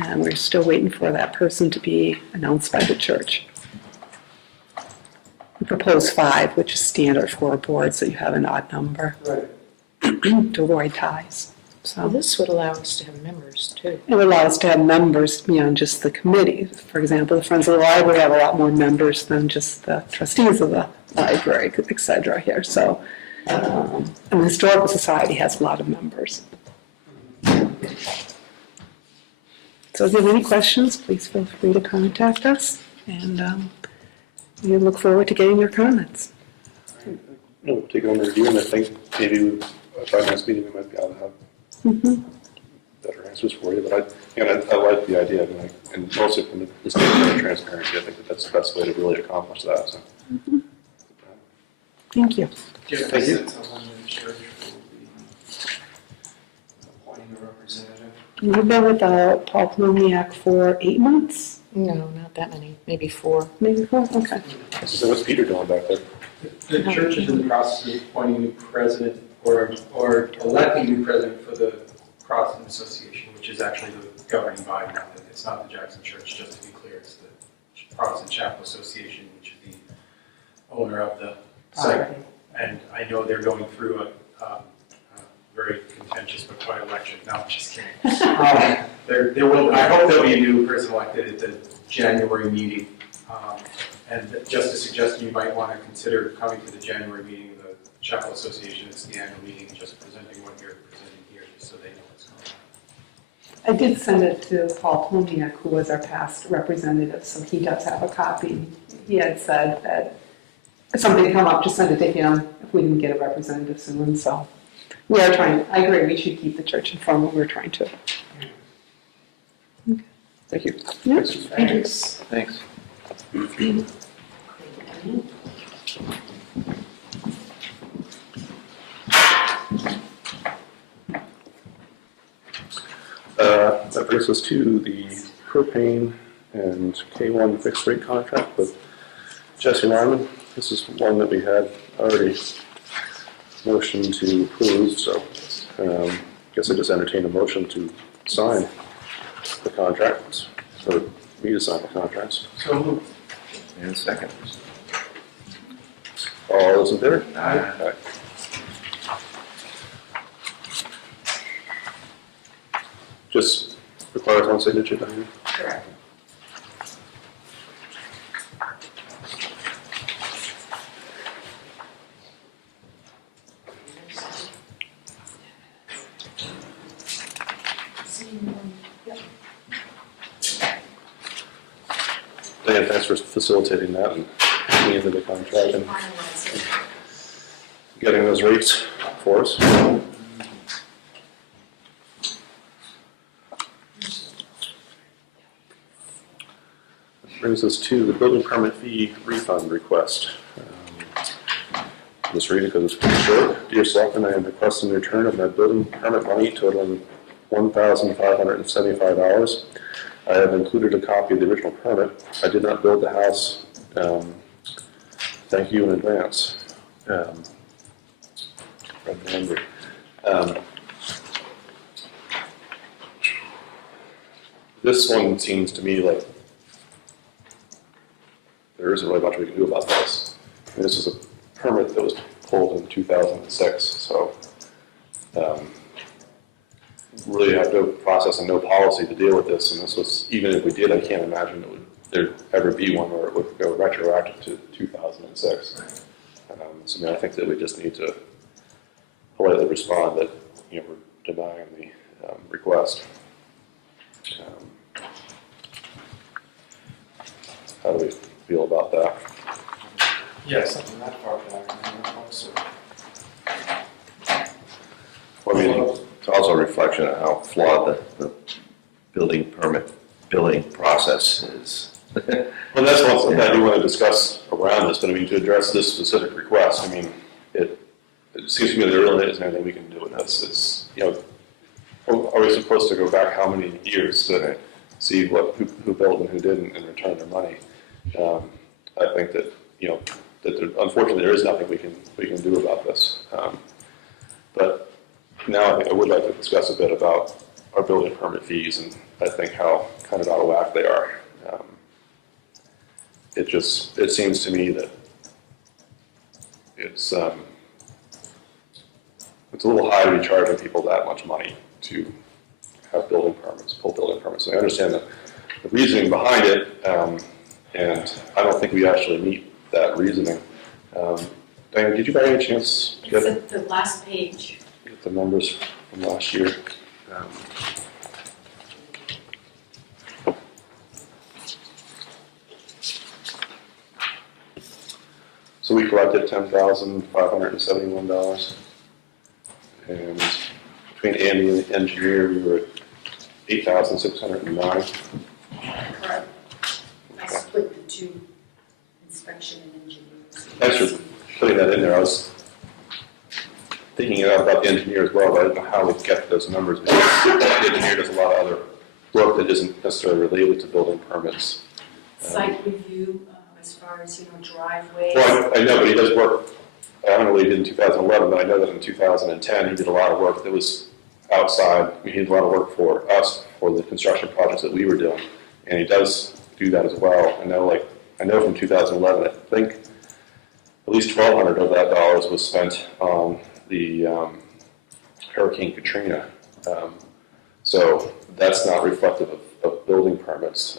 and we're still waiting for that person to be announced by the church. We propose 5, which is standard for boards, that you have an odd number Right. to avoid ties. Well, So this would allow us to have members too. it would allow us to have members beyond just the committee. For example, the Friends of the Library have a lot more members than just the trustees of the library, et cetera, here. So, and the Historical Society has a lot of members. So if you have any questions, please feel free to contact us, and we look forward to getting your comments. We'll take it under review, and I think maybe by next meeting we might be able to have better answers for you. But I like the idea, and mostly from the standpoint of transparency, I think that's the best way to really accomplish that. So. Thank you. Do you have a sense of when the church will be appointing a representative? You've been with Paul Plumniak for 8 months? No, not that many, maybe 4. Maybe 4? Okay. So what's Peter doing back there? The church is in the process of appointing a new president or electing a new president for the Protestant Association, which is actually the governing body. It's not the Jackson Church, just to be clear. It's the Protestant Chapel Association, which is the owner of the site. And I know they're going through a very contentious but quiet election. No, I'm just kidding. I hope there'll be a new person elected at the January meeting. And just a suggestion, you might want to consider coming to the January meeting of the Chapel Association. It's the annual meeting, just presenting what you're presenting here, just so they know what's going I did send it to Paul Pluniak, who was our past representative, so he does have a copy. He had said that if something come up, just send it to him if we didn't get a representative soon, so. We are trying, I agree, we should keep the church informed, we're trying to. Thank you. Yeah. Thanks. Thanks. That brings us to the propane and K1 fixed rate contract with Jesse Lyman. This is one that we had already motioned to approve, so guess I just entertain a motion to sign the contracts, or me to sign the contracts. So moved. And a second. All those in favor? Aye. Just requires one signature, Diane. Correct. Diane, thanks for facilitating that and looking into the contract and getting those rates for us. Brings us to the building permit fee refund request. Just read it because it's pretty short. Dear Selectman, I am requesting the return of my building permit money totaling $1,575. I have included a copy of the original permit. I did not build the house. Thank you in advance. Fred Landry. This one seems to me like there isn't really much we can do about this. And this is a permit that was pulled in 2006, so really have no process and no policy to deal with this. And this was, even if we did, I can't imagine there'd ever be one where it would go retroactive to 2006. So I mean, I think that we just need to politely respond that we're denying the request. How do we feel about that? Yeah, something that far back, so. Well, I mean, it's also a reflection of how flawed the building permit billing process is. Well, that's one thing I do want to discuss around this, but I mean, to address this specific request, I mean, it seems to me there really isn't anything we can do with this. It's, are we supposed to go back how many years to see who built and who didn't and return their money? I think that, unfortunately there is nothing we can do about this. But now I think I would like to discuss a bit about our building permit fees and I think how kind of out of whack they are. It seems to me that it's a little high to be charging people that much money to have building permits, pull building permits. And I understand the reasoning behind it, and I don't think we actually meet that reasoning. Diane, did you by any chance It's at the last page. get the numbers from last year? So we collected $10,571, and between Andy and the engineer, we were at $8,609. Correct. I split the two, inspection and engineering. Thanks for putting that in there. I was thinking about the engineer as well, but I didn't know how we get those numbers. Because the engineer does a lot of other work that isn't necessarily related to building permits. Site review, as far as, driveways. Well, I know, but he does work, I don't know what he did in 2011, but I know that in 2010, he did a lot of work that was outside. He did a lot of work for us, for the construction projects that we were doing. And he does do that as well. I know from 2011, I think at least $1,200 of that dollars was spent on the Hurricane Katrina. So that's not reflective of building permits.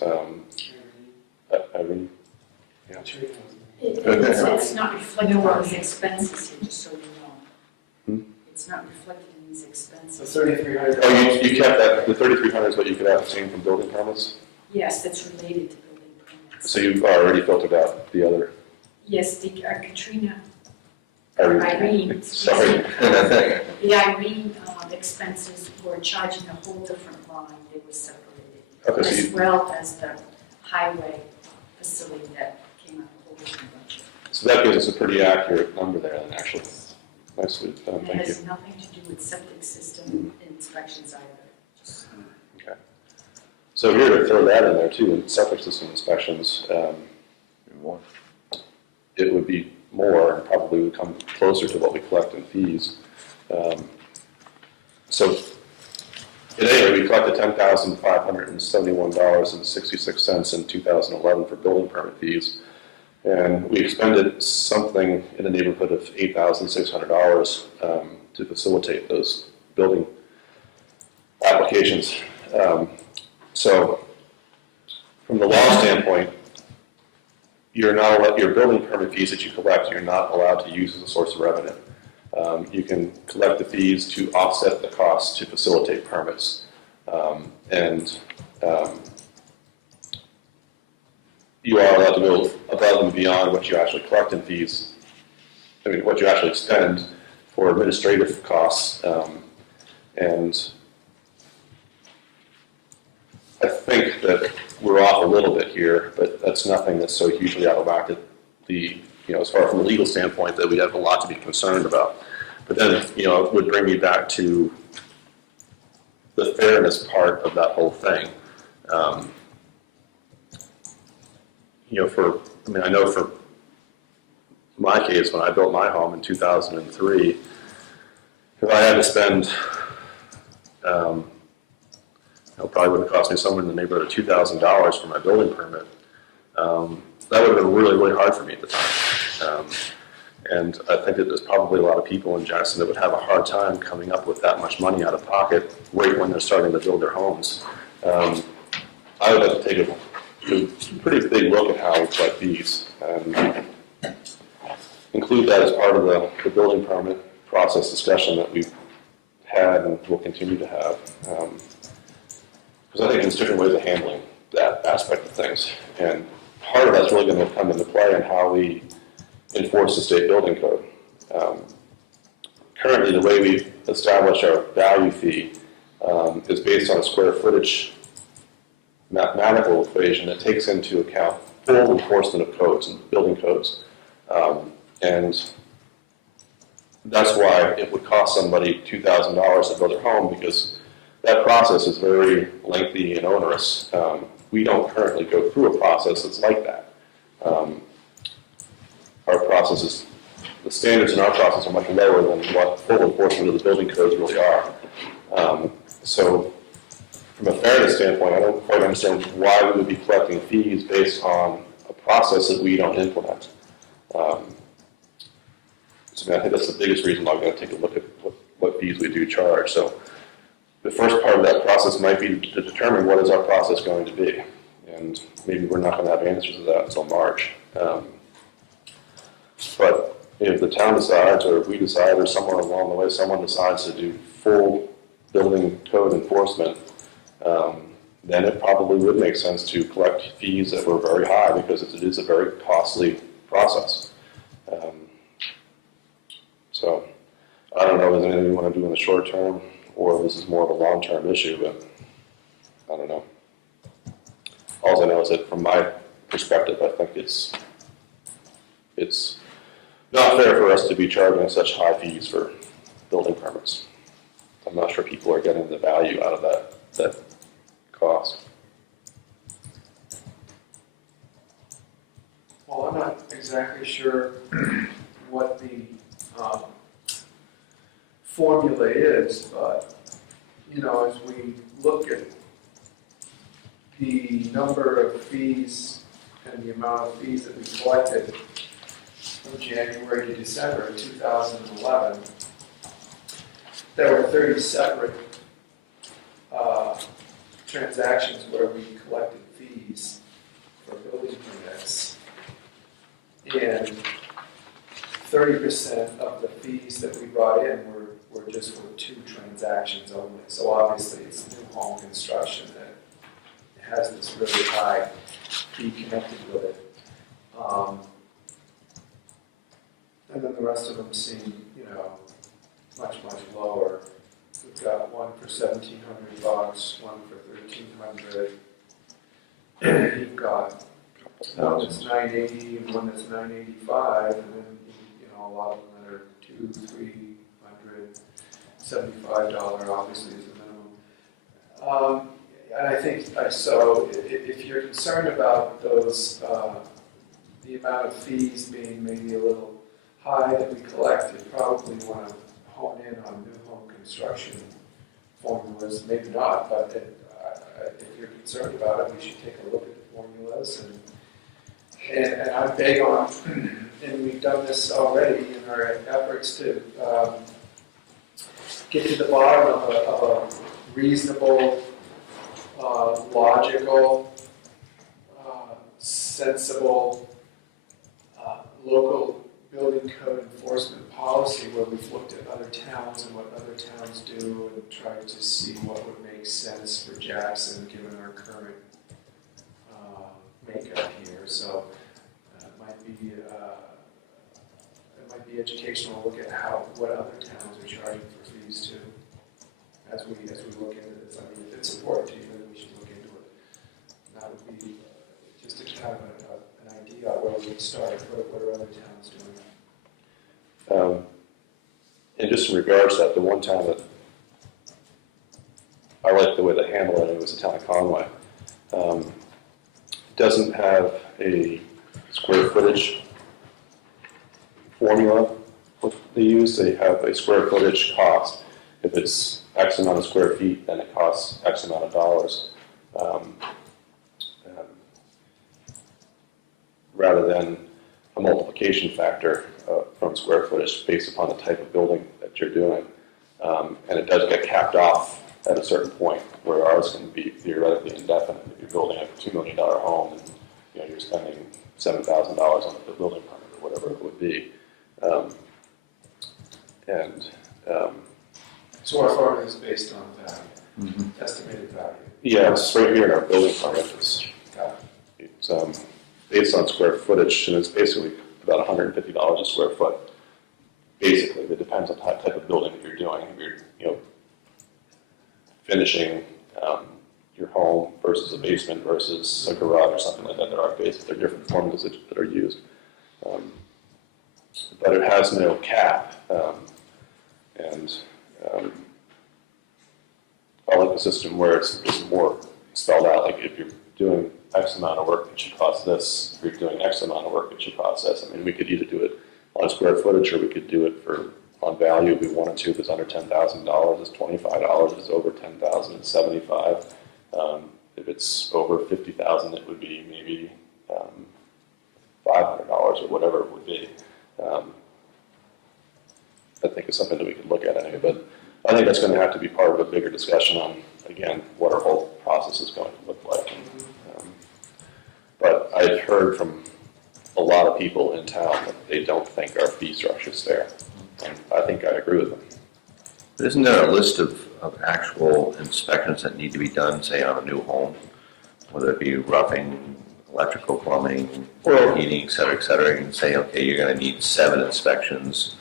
Yeah. It's not reflected on these expenses here, just so you know. Hmm? It's not reflected in these expenses. expenses. 3,300. Oh, you kept that, the 3,300 is what you could have obtained from building permits? Yes, that's related to building permits. So you've already filtered out the other? Yes, the Katrina, Irene. Irene. Sorry. The Irene expenses were charging a whole different line, they were separated. Okay, so As well as the highway facility that came out a whole different budget. So that gives us a pretty accurate number there then, actually. Nicely done, And it thank you. has nothing to do with septic system inspections either. Okay. So here to throw that in there too, in septic system inspections, it would be more and probably would come closer to what we collect in fees. So at any rate, we collected $10,571.66 in 2011 for building permit fees. And we expended something in the neighborhood of $8,600 to facilitate those building applications. So from the law standpoint, you're not allowed, your building permit fees that you collect, you're not allowed to use as a source of revenue. You can collect the fees to offset the costs to facilitate permits. You are allowed to go above and beyond what you actually collect in fees, what you actually spend for administrative costs. And I think that we're off a little bit here, but that's nothing that's so hugely out of whack that as far from a legal standpoint, that we have a lot to be concerned about. But then, it would bring me back to the fairness part of that whole thing. I know for my case, when I built my home in 2003, if I had to spend, probably would have cost me somewhere in the neighborhood of $2,000 for my building permit. That would have been really, really hard for me at the time. And I think that there's probably a lot of people in Jackson that would have a hard time coming up with that much money out of pocket right when they're starting to build their homes. I would have to take a pretty big look at how we collect fees and include that as part of the building permit process discussion that we've had and will continue to have. Because I think there's different ways of handling that aspect of things. And part of that's really going to come into play in how we enforce the state building code. Currently, the way we've established our value fee is based on a square footage mathematical equation that takes into account full enforcement of codes and building codes. And that's why it would cost somebody $2,000 to build their home, because that process is very lengthy and onerous. We don't currently go through a process that's like that. Our process is, the standards in our process are much lower than what full enforcement of the building codes really are. So from a fairness standpoint, I don't quite understand why we would be collecting fees based on a process that we don't implement. I think that's the biggest reason why we're going to take a look at what fees we do charge. So the first part of that process might be to determine what is our process going to be. And maybe we're not going to have answers to that until March. But if the town decides, or if we decide, or somewhere along the way someone decides to do full building code enforcement, then it probably would make sense to collect fees that were very high, because it is a very costly process. So I don't know if there's anything we want to do in the short term, or if this is more of a long-term issue, but I don't know. All I know is that from my perspective, I think it's not fair for us to be charging such high fees for building permits. I'm not sure people are getting the value out of that cost. Well, I'm not exactly sure what the formula is, but, as we look at the number of fees and the amount of fees that we collected from January to December of 2011, there were 30 separate transactions where we collected fees for building permits. And 30% of the fees that we brought in were we're just for 2 transactions only. So obviously it's new home construction that has this really high fee connected with it. And then the rest of them seem, much, much lower. We've got one for $1,700, one for $1,300. You've got one that's $980 and one that's $985, and then, a lot of them that are $200, $300, $75 obviously is the minimum. And I think, so if you're concerned about those, the amount of fees being maybe a little high that we collect, you probably want to hone in on new home construction formulas. Maybe not, but if you're concerned about it, we should take a look at the formulas. And I'm big on, and we've done this already in our efforts to get to the bottom of a reasonable, logical, sensible, local building code enforcement policy where we've looked at other towns and what other towns do and tried to see what would make sense for Jackson given our current makeup here. So it might be educational to look at what other towns are charging for fees too. As we look into this, I mean, if it's important to you, then we should look into it. That would be just a kind of an idea where we can start. What are other towns doing? And just in regards to that, the one town that I like the way they handle it was the town of Conway. Doesn't have a square footage formula what they use. They have a square footage cost. If it's X amount of square feet, then it costs X amount of dollars. Rather than a multiplication factor from square footage based upon the type of building that you're doing. And it does get capped off at a certain point, where ours can be theoretically indefinite. If you're building a $2 million home and you're spending $7,000 on the building permit or whatever it would be. So our formula is based on value, estimated value. Yeah, it's right here in our building permit. It's based on square footage, and it's basically about $150 a square foot. Basically, it depends on the type of building that you're doing. If you're, finishing your home versus a basement versus a garage or something like that, there are different formulas that are used. But it has no cap, I like the system where it's more spelled out. Like if you're doing X amount of work, it should cost this. If you're doing X amount of work, it should cost this. I mean, we could either do it on square footage, or we could do it on value if we wanted to. If it's under $10,000, it's $25. If it's over $10,000, it's $75. If it's over $50,000, it would be maybe $500 or whatever it would be. I think it's something that we could look at anyway, but I think that's going to have to be part of a bigger discussion on, again, what our whole process is going to look like. But I've heard from a lot of people in town that they don't think our fee structure is fair. And I think I agree with them. But isn't there a list of actual inspections that need to be done, say, on a new home? Whether it be roughing, electrical, plumbing, heating, et cetera, and say, okay, you're going to need 7 inspections,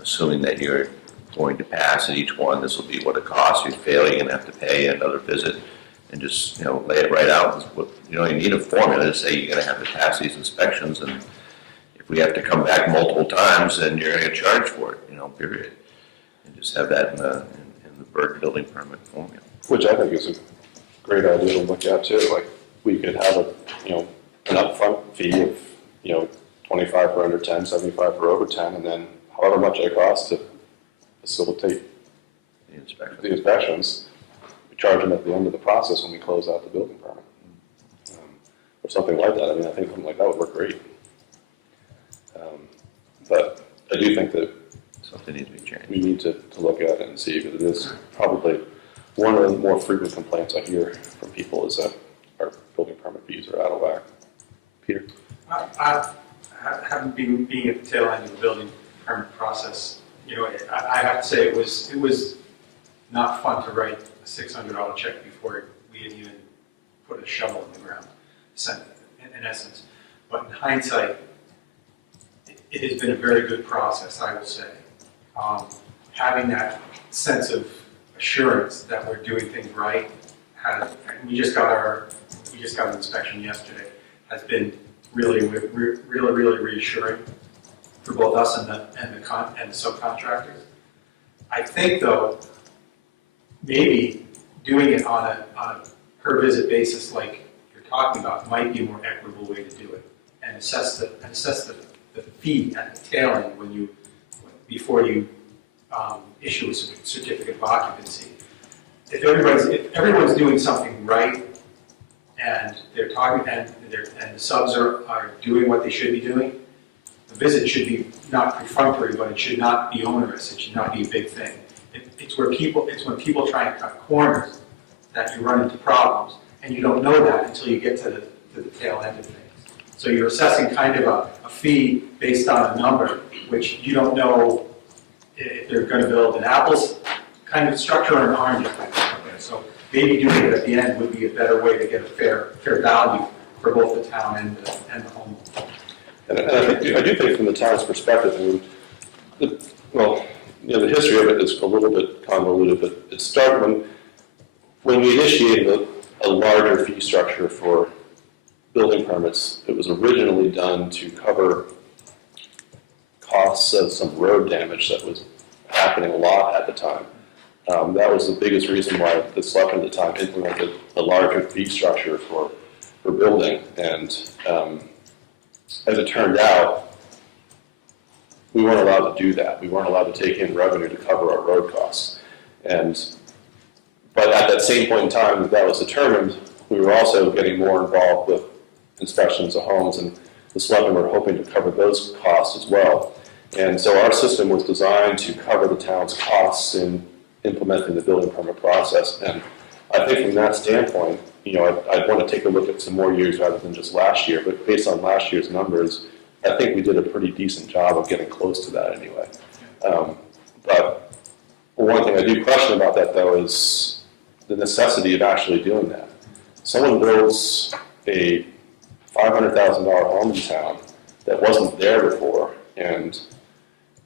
assuming that you're going to pass at each one. This will be what it costs. You fail, you're going to have to pay another visit, and just lay it right out. You need a formula to say you're going to have to pass these inspections, and if we have to come back multiple times, then you're going to get charged for it. Period. And just have that in the building permit formula. Which I think is a great idea to look at too. Like we could have an upfront fee of 25 for under 10, 75 for over 10, and then however much it costs to facilitate the inspections, we charge them at the end of the process when we close out the building permit. Or something like that. I mean, I think something like that would work great. But I do think that something needs to be changed. We need to look at it and see, because it is probably one of the more frequent complaints I hear from people is that our building permit fees are out of whack. Peter? I haven't been at the tail end of the building permit process you know, I have to say it was not fun to write a $600 check before we had even put a shovel in the ground, in essence. But in hindsight, it has been a very good process, I will say. Having that sense of assurance that we're doing things right, we just got an inspection yesterday, has been really reassuring for both us and the subcontractors. I think though, maybe doing it on a per visit basis like you're talking about might be a more equitable way to do it, and assess the fee at the tail end before you issue a certificate of occupancy. If everyone's doing something right, and they're talking, and the subs are doing what they should be doing, the visit should be not perfunctory, but it should not be onerous. It should not be a big thing. It's when people try and cut corners that you run into problems, and you don't know that until you get to the tail end of things. So you're assessing kind of a fee based on a number, which you don't know if they're going to build an apples kind of structure or an orange kind of structure. So maybe doing it at the end would be a better way to get a fair value for both the town and the home. And I do think from the town's perspective, I mean, the history of it is a little bit convoluted, but it started when we initiated a larger fee structure for building permits. It was originally done to cover costs of some road damage that was happening a lot at the time. That was the biggest reason why the selectmen at the time implemented a larger fee structure for building. And as it turned out, we weren't allowed to do that. We weren't allowed to take in revenue to cover our road costs. But at that same point in time that was determined, we were also getting more involved with inspections of homes, and the selectmen were hoping to cover those costs as well. And so our system was designed to cover the town's costs in implementing the building permit process. And I think from that standpoint, I'd want to take a look at some more years rather than just last year, but based on last year's numbers, I think we did a pretty decent job of getting close to that anyway. But one thing I do question about that, though, is the necessity of actually doing that. Someone builds a $500,000 home in town that wasn't there before, and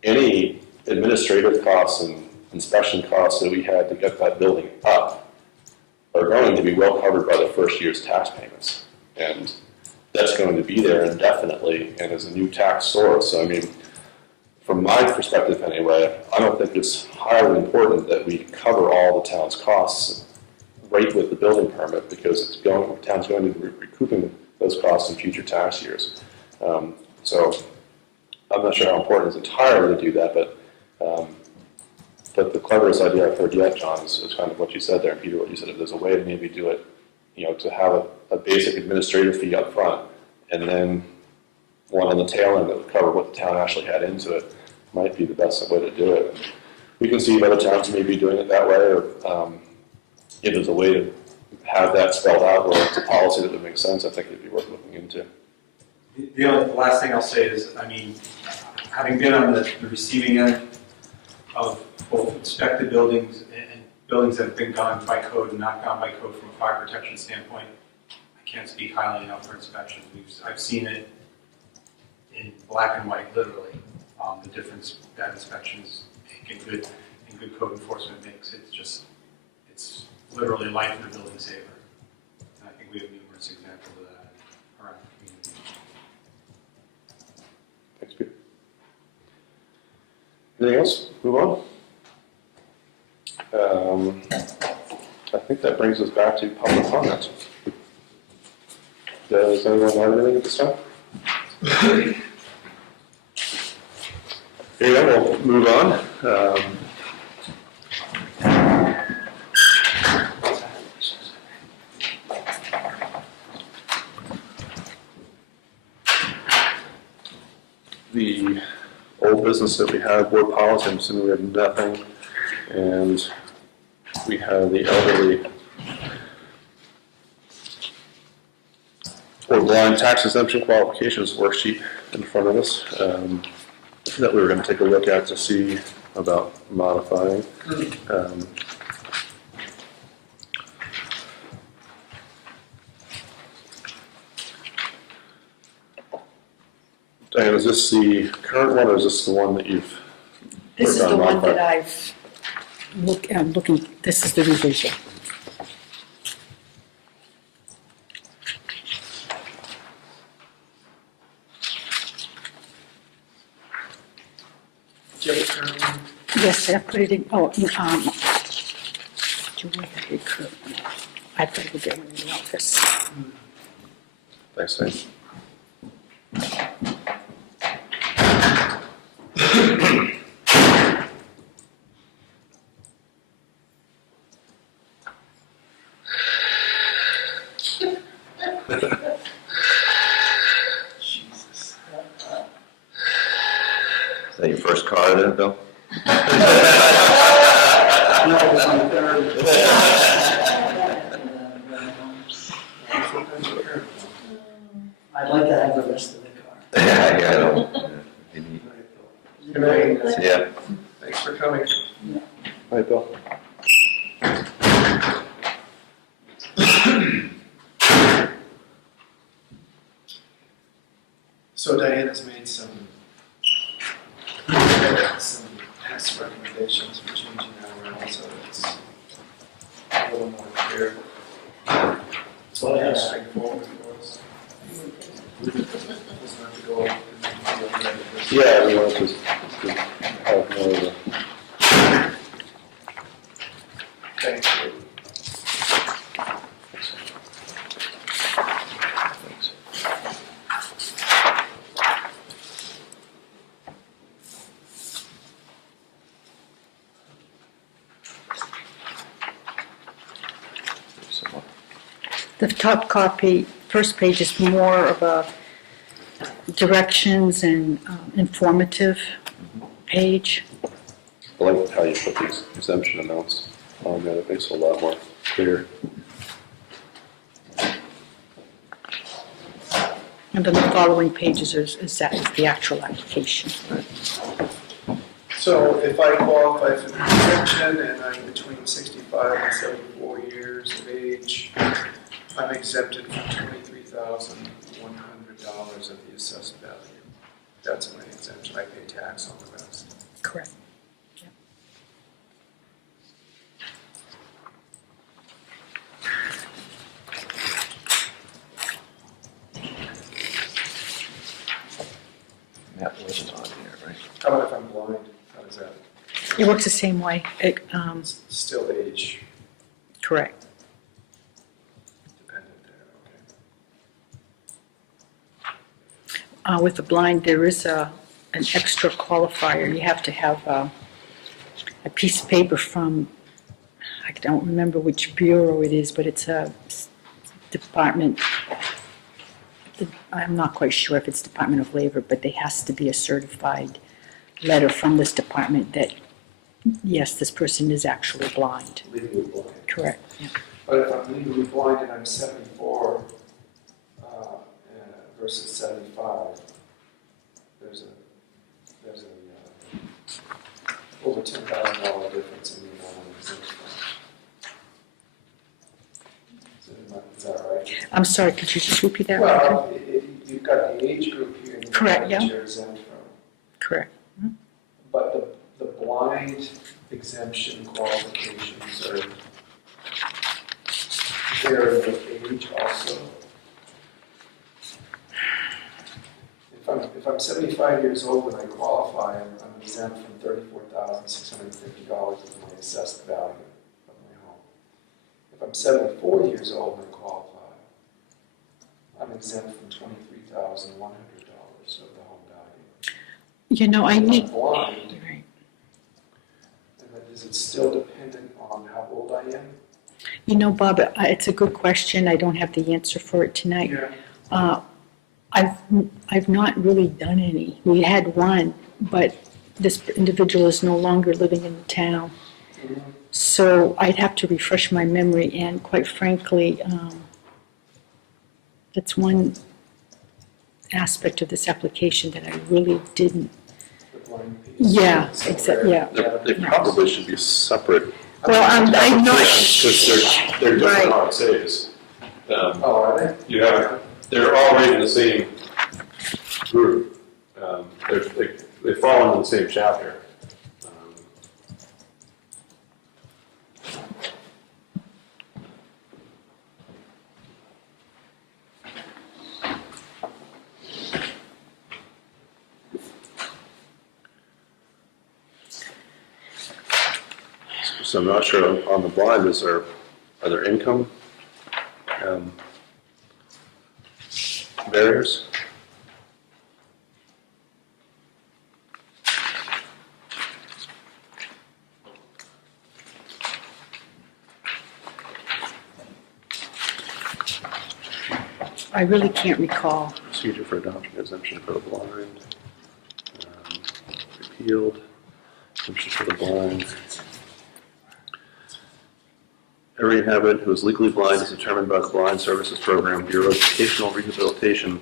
any administrative costs and inspection costs that we had to get that building up are going to be well covered by the first year's tax payments. And that's going to be there indefinitely and as a new tax source. So, I mean, from my perspective anyway, I don't think it's highly important that we cover all the town's costs right with the building permit, because the town's going to be recouping those costs in future tax years. So I'm not sure how important it's entirely to do that, but the cleverest idea I've heard yet, John, is kind of what you said there, and Peter, what you said, if there's a way to maybe do it, to have a basic administrative fee up front, and then one on the tail end that would cover what the town actually had into it, might be the best way to do it. And we can see if other towns may be doing it that way, or if there's a way to have that spelled out, or it's a policy that would make sense, I think it'd be worth looking into. The last thing I'll say is, I mean, having been on the receiving end of both inspected buildings and buildings that have been gone by code and not gone by code from a fire protection standpoint, I can't speak highly enough for inspection. I've seen it in black and white, literally, the difference that inspections make and good code enforcement makes. It's literally life in a building saver. And I think we have numerous examples of that around the community. Thanks, Peter. Anything else? Move on. I think that brings us back to public comment. Does anyone have anything at this time? Okay, then we'll move on. The old business that we had, board politics, and we had nothing, and we had the elderly or blind tax exemption qualifications worksheet in front of us that we were going to take a look at to see about modifying. Diane, is this the current one or is this the one that you've? This is worked the on one modified? that I'm looking, this is the revision. Do you have a current one? Yes, I put it in, do you want the current one? I put it in the office. Thanks, Diane. Jesus. Is that your first car then, Bill? No, it's my third. Sometimes a current one. I'd like to have the rest of the car. Yeah, I know. Good night. Yeah. Thanks for coming. All right, Bill. So Diana's made some past recommendations for changing that around so it's a little more clear. It's all Yeah. straightforward for us. Doesn't have to go into the Yeah, we want to have more of a. Thank you. The top copy, first page is more of a directions and informative page. I like how you put these exemption amounts on there. It makes it a lot more clear. And then the following pages is the actual application. So if I qualify for the exemption and I'm between 65 and 74 years of age, I'm exempted from $23,100 of the assessed value. That's my exemption. I pay tax on the rest. Correct. That wasn't on here, right? How about if I'm blind? How does that? It works the same way. Still age Correct. dependent there, okay. With the blind, there is an extra qualifier. You have to have a piece of paper from, I don't remember which bureau it is, but it's a department. I'm not quite sure if it's Department of Labor, but there has to be a certified letter from this department that, yes, this person is actually blind. Legally blind. Correct. Yeah. But if I'm legally blind and I'm 74 versus 75, there's a over $10,000 difference in the amount of exemption. Is that right? I'm sorry, could you just repeat that? Well, you've got the age group here in the Correct, that yeah. you're exempt from. Correct. But the blind exemption qualifications are vary with age also. If I'm 75 years old and I qualify, I'm exempt from $34,650 of my assessed value of my home. If I'm 74 years old and I qualify, I'm exempt from $23,100 of the home value. You know, I If need. I'm blind, Right. and then is it still dependent on how old I am? You know, Bob, it's a good question. I don't have the answer for it tonight. Yeah. I've not really done any. We had one, but this individual is no longer living in the town. So I'd have to refresh my memory, and quite frankly, that's one aspect of this application that I really didn't blind piece. Yeah, exactly, yeah. They probably should be separate. Well, I'm not Because they're different Right. RSAs. Oh, are they? You have, they're all right in the same group. They fall into the same chapter. So I'm not sure on the blind, are there income barriers? I really can't recall. Procedure for adoption exemption for the blind. Repealed. Exemption for the blind. Every inhabitant who is legally blind is determined by the Blind Services Program Bureau of Educational Rehabilitation.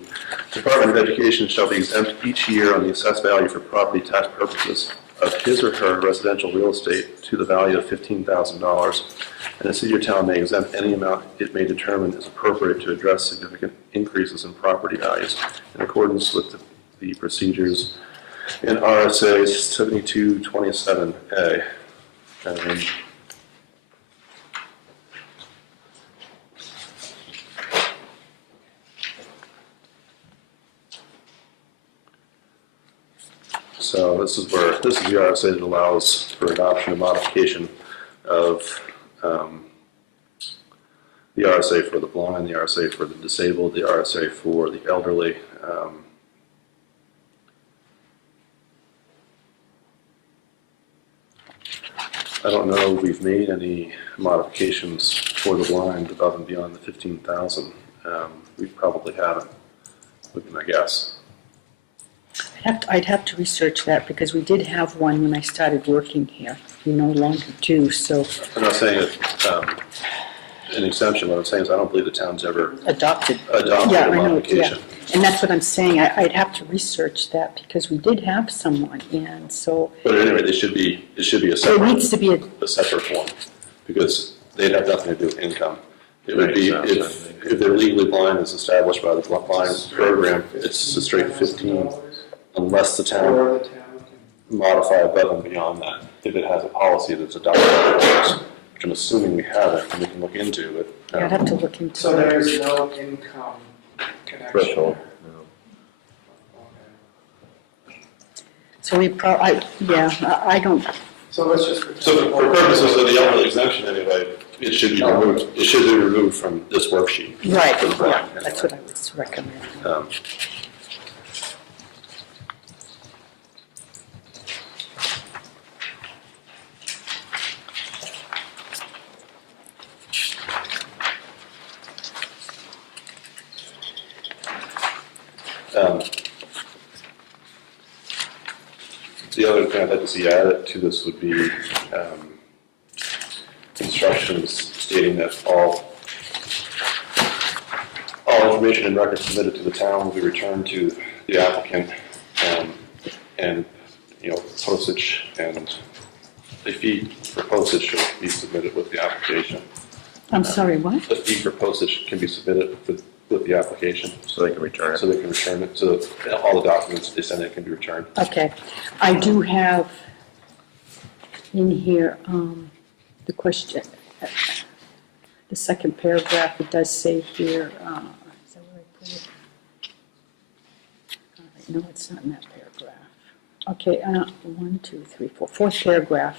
Department of Education shall be exempt each year on the assessed value for property tax purposes of his or her residential real estate to the value of $15,000. And the city or town may exempt any amount it may determine is appropriate to address significant increases in property values in accordance with the procedures in RSA 7227A. So this is the RSA that allows for adoption and modification of the RSA for the blind, the RSA for the disabled, the RSA for the elderly. I don't know if we've made any modifications for the blind above and beyond the 15,000. We probably haven't, would be my guess. I'd have to research that because we did have one when I started working here. We no longer do, so I'm not saying that an exemption. What I'm saying is I don't believe the town's ever adopted. adopted Yeah, a I know, modification. yeah. And that's what I'm saying. I'd have to research that because we did have someone, and so But anyway, it should be a it separate, needs to be a separate one because they'd have nothing to do with income. It would Right, be so- if they're legally blind as established by the blind program, it's a straight 15 unless the town Or the town can. modify above and beyond that. If it has a policy that's adopted by the boards, which I'm assuming we haven't, and we can look into it. Yeah, I'd have to look into So it. there is no income connection? Threshold. Okay. So we I don't, So let's just pretend. So for purposes of the elderly exemption anyway, it should be removed. It should be removed from this worksheet. right, For the blind, yeah, that's what I would recommend. Um, The other thing I'd like to see added to this would be instructions stating that all information and records submitted to the town will be returned to the applicant, and postage and a fee for postage should be submitted with the application. I'm sorry, what? The fee for postage can be submitted with the application, So they can return it. so they can return it. So all the documents they send in can be returned. Okay, I do have in here, the question, the second paragraph, it does say here, is that where I put it? All right, no, it's not in that paragraph. Okay, 1, 2, 3, 4, fourth paragraph.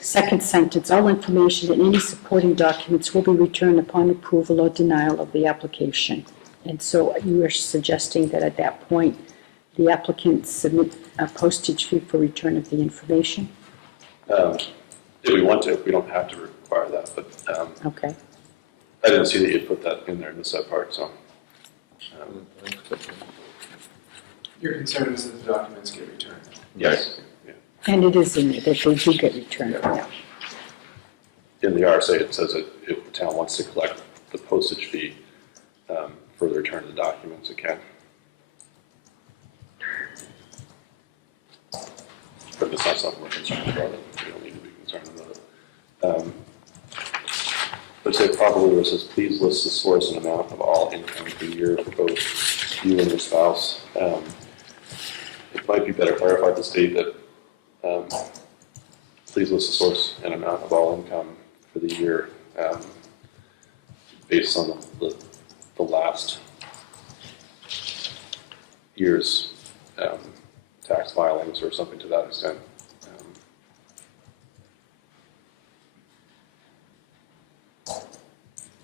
Second sentence, all information and any supporting documents will be returned upon approval or denial of the application. And so you are suggesting that at that point, the applicant submit a postage fee for return of the information? If we want to, we don't have to require that, but Okay. I didn't see that you put that in there in the subpart, so. Your concern is that the documents get returned? Yes. And it is in there, that they do get returned, yeah. In the RSA, it says that if the town wants to collect the postage fee for the return of the documents, it can. something we're concerned about, we don't need to be concerned about it. I'd say probably where it says, please list the source and amount of all income per year for both you and your spouse. It might be better clarified to state that, please list the source and amount of all income for the year, based on the last year's tax filings or something to that extent.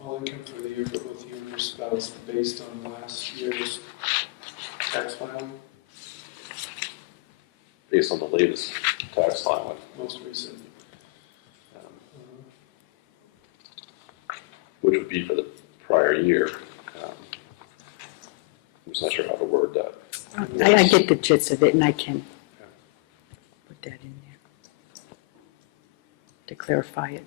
All income for the year for both you and your spouse based on last year's tax filing, Based on the latest tax filing. most recent. Which would be for the prior year. I'm just not sure how to word that. I get the gist of it, and I can put that in there to clarify it.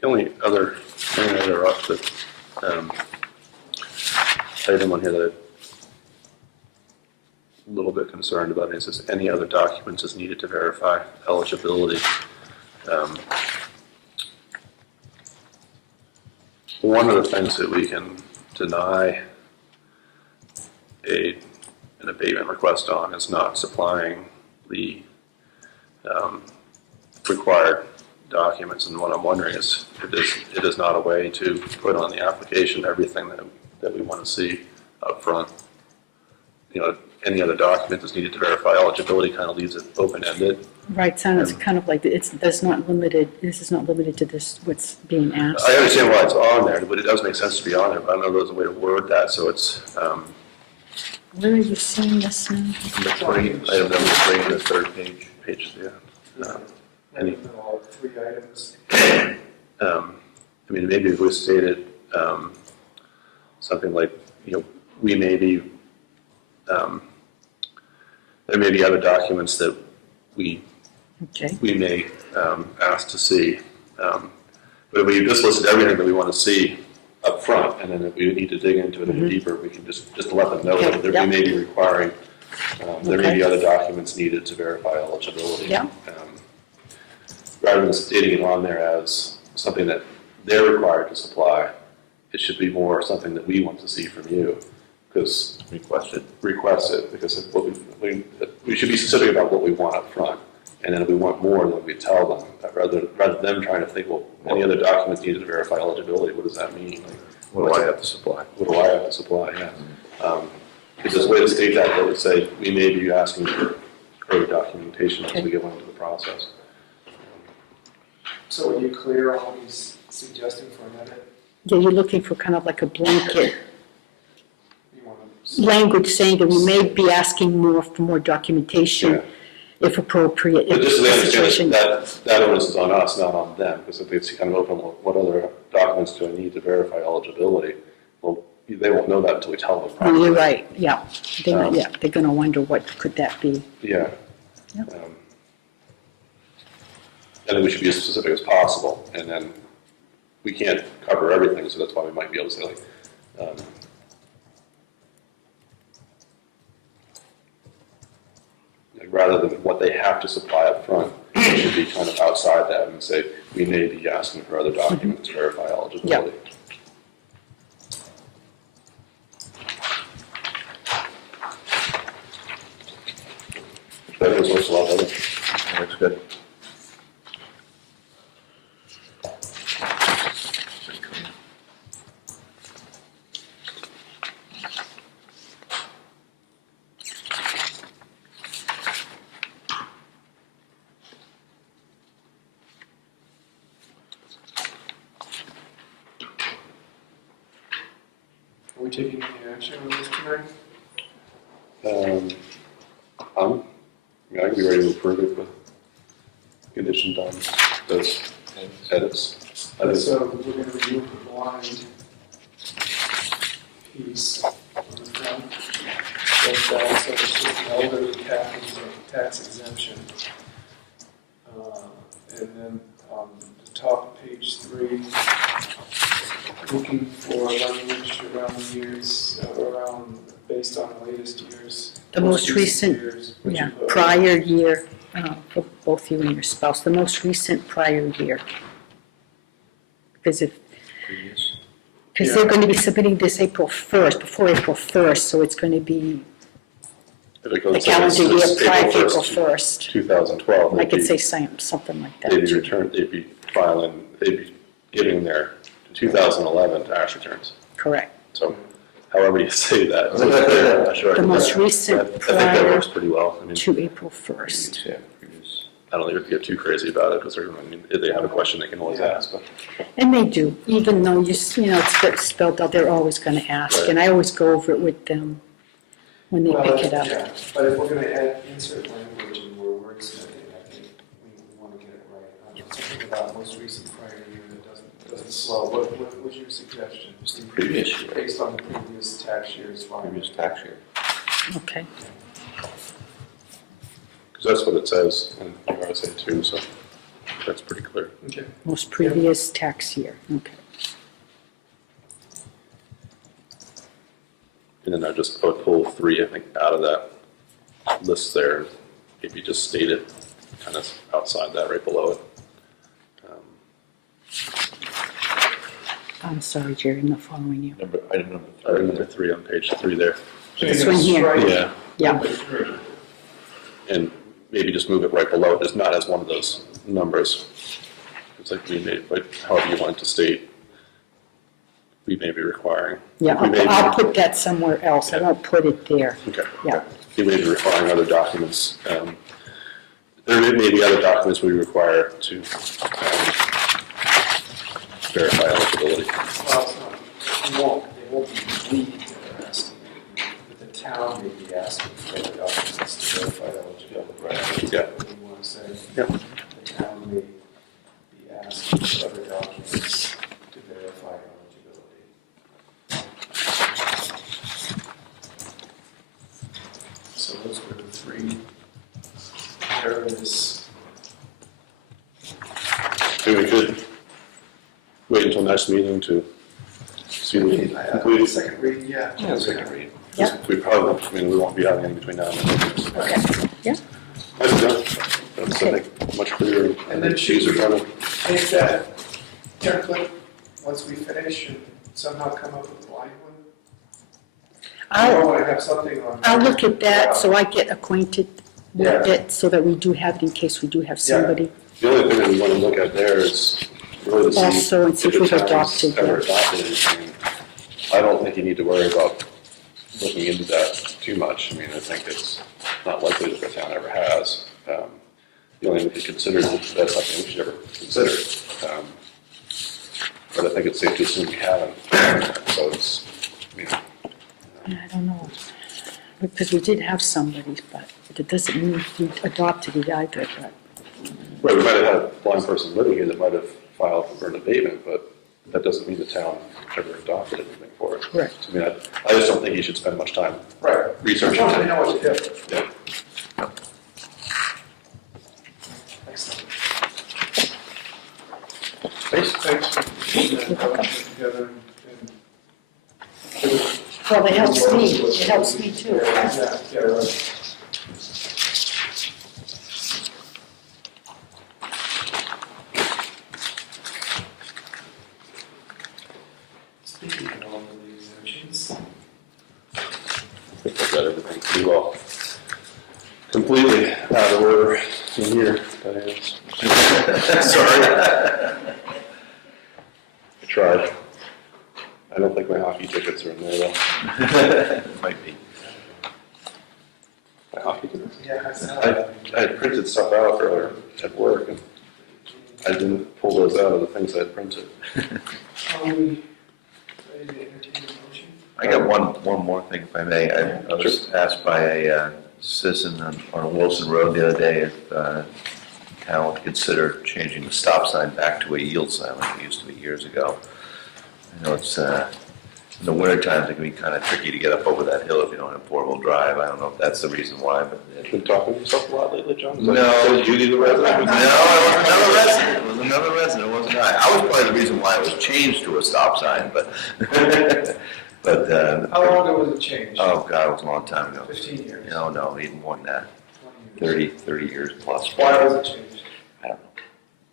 The only other item on here that I'm a little bit concerned about is this, any other documents is needed to verify eligibility. One of the things that we can deny an abatement request on is not supplying the required documents, and what I'm wondering is if it is not a way to put on the application everything that we want to see up front. You know, any other document that's needed to verify eligibility kind of leaves it open-ended. Right, sounds kind of like this is not limited to this, what's being asked. I understand why it's on there, but it does make sense to be on there, but I don't know if there's a way to word that so it's, Where are you seeing this now? item number 3 on the third page, yeah. Any, All three items. I mean, maybe if we stated something like, you know, we may be, there may be other documents that we may ask to see. But if we just listed everything that we want to see up front, and then if we need to dig into it a bit deeper, we can just let them know that we may be requiring, there may be other documents needed to verify eligibility. Yeah. Rather than stating it on there as something that they're required to supply, it should be more something that we want to see from you, because request it, because we should be specific about what we want up front, and then if we want more, then we tell them, rather than them trying to think, well, any other documents needed to verify eligibility, what does that mean? Like, What do I have to supply? What do I have to supply? Yeah. If there's a way to state that would say we may be asking for further documentation as we go into the process. So are you clear on what he's suggesting for an edit? Yeah, you're looking for kind of like a blanket You want to language saying that we may be asking for more documentation if appropriate. But just so they if the understand situation- that onus is on us, not on them, because if it's kind of open, well, what other documents do I need to verify eligibility? Well, they won't know that until we tell them. Oh, you're right, yeah. They're gonna wonder what could that be. Yeah. Yeah. And then we should be as specific as possible, and then we can't cover everything, so that's why we might be able to say like, rather than what they have to supply up front, it should be kind of outside that and say, we may be asking for other documents to verify eligibility. That looks a lot better. Looks good. we taking any action on this tonight? I can be ready to approve it with conditions on those edits. So we're going to remove the blind piece on the front. So it's just an elderly tax exemption. And then on the top of page 3, looking for language around the years, based on the latest years. The most recent, years, yeah, prior year, for both you and your spouse, the most recent prior year. Because they're going to be submitting this April 1st, before April 1st, so it's going to be the calendar year prior to April 1st. 2012. I could say something like that. They'd be filing, they'd be giving their 2011 tax returns. Correct. So however you say that. The most recent I think that prior works pretty well. I mean, to April 1st. I don't think we have to get too crazy about it, because if they have a question, they can always ask. But And they do, even though it's spelled out, they're always going to ask. Right. And I always go over it with them when they pick it up. Yeah, but if we're going to insert language and we're wordsmithing, I think we want to get it right. Something about most recent prior year that doesn't slow. What was your suggestion? Just in Previous year. Based on the previous tax year's volume. Previous tax year. Okay. because that's what it says in the RSA too, so that's pretty clear. Okay. Most previous tax year, okay. And then I would pull 3, I think, out of that list there. If you just state it kind of outside that, right below it. I'm sorry, Jerry, I'm not following you. Item number 3 on page 3 there. This one here. Yeah. Yeah, And maybe just move it right below it, just not as one of those numbers. It's like we may, like however you want it to state, we may be requiring. yeah, We may be- I'll put that somewhere else, I won't put it there. Okay. Yeah. We may be requiring other documents. There may be other documents we require to verify eligibility. Well, it's not, it won't be we that are asking, but the town may be asking for other documents to verify eligibility. Right. Yeah. What you want to say. Yep. The town may be asking for other documents to verify eligibility. So those were the 3 areas. Maybe we could wait until next meeting to see the complete. Second read, yeah. Second read. Yeah. We probably, we won't be having any between now and then. Okay, yeah. That's done. That's, I think, much clearer. And then she's running. Take that template, once we finish, and somehow come up with a blind one. I I'll, want to have something on. I'll look at that so I get acquainted with Yeah. it, so that we do have it in case we do have somebody. The only thing that we want to look at there is really to see Also, and see if the we've town's adopted ever that. adopted anything. I don't think you need to worry about looking into that too much. I mean, I think it's not likely that the town ever has. The only thing we could consider is that's something we should ever consider. But I think it's safe to assume we haven't. So it's, I don't know, because we did have somebody, but it doesn't mean we adopted it either, but. right, we might have had a blind person living here that might have filed for an abatement, but that doesn't mean the town ever adopted anything for it. Correct. I mean, I just don't think you should spend much time Right. researching I it. know what to do. Yeah. Excellent. Thanks for putting that document together and. Well, it helps me, it helps me too. Yeah, right. Speaking of all of the exemptions. I think I've got everything pretty well completely out of order in here. Sorry. I tried. I don't think my hockey tickets are in there though. Might be. My hockey tickets. Yeah, I had printed stuff out earlier at work and I didn't pull those out of the things I had printed. Are we ready to entertain a motion? I got one more thing, if I may. I was asked by a citizen on Wilson Road the other day if town would consider changing the stop sign back to a yield sign like it used to be years ago. I know it's, in the winter times, it can be kind of tricky to get up over that hill if you don't have four-wheel drive. I don't know if that's the reason why, but. Been talking to yourself a lot lately, John? No. Judy the resident? No, it was another resident. It was another resident. It wasn't I. I was probably the reason why it was changed to a stop sign, but, but, How long ago was it changed? oh God, it was a long time ago. 15 years? No, even more than that. 20 years? 30 years plus. Why was it changed? I don't know.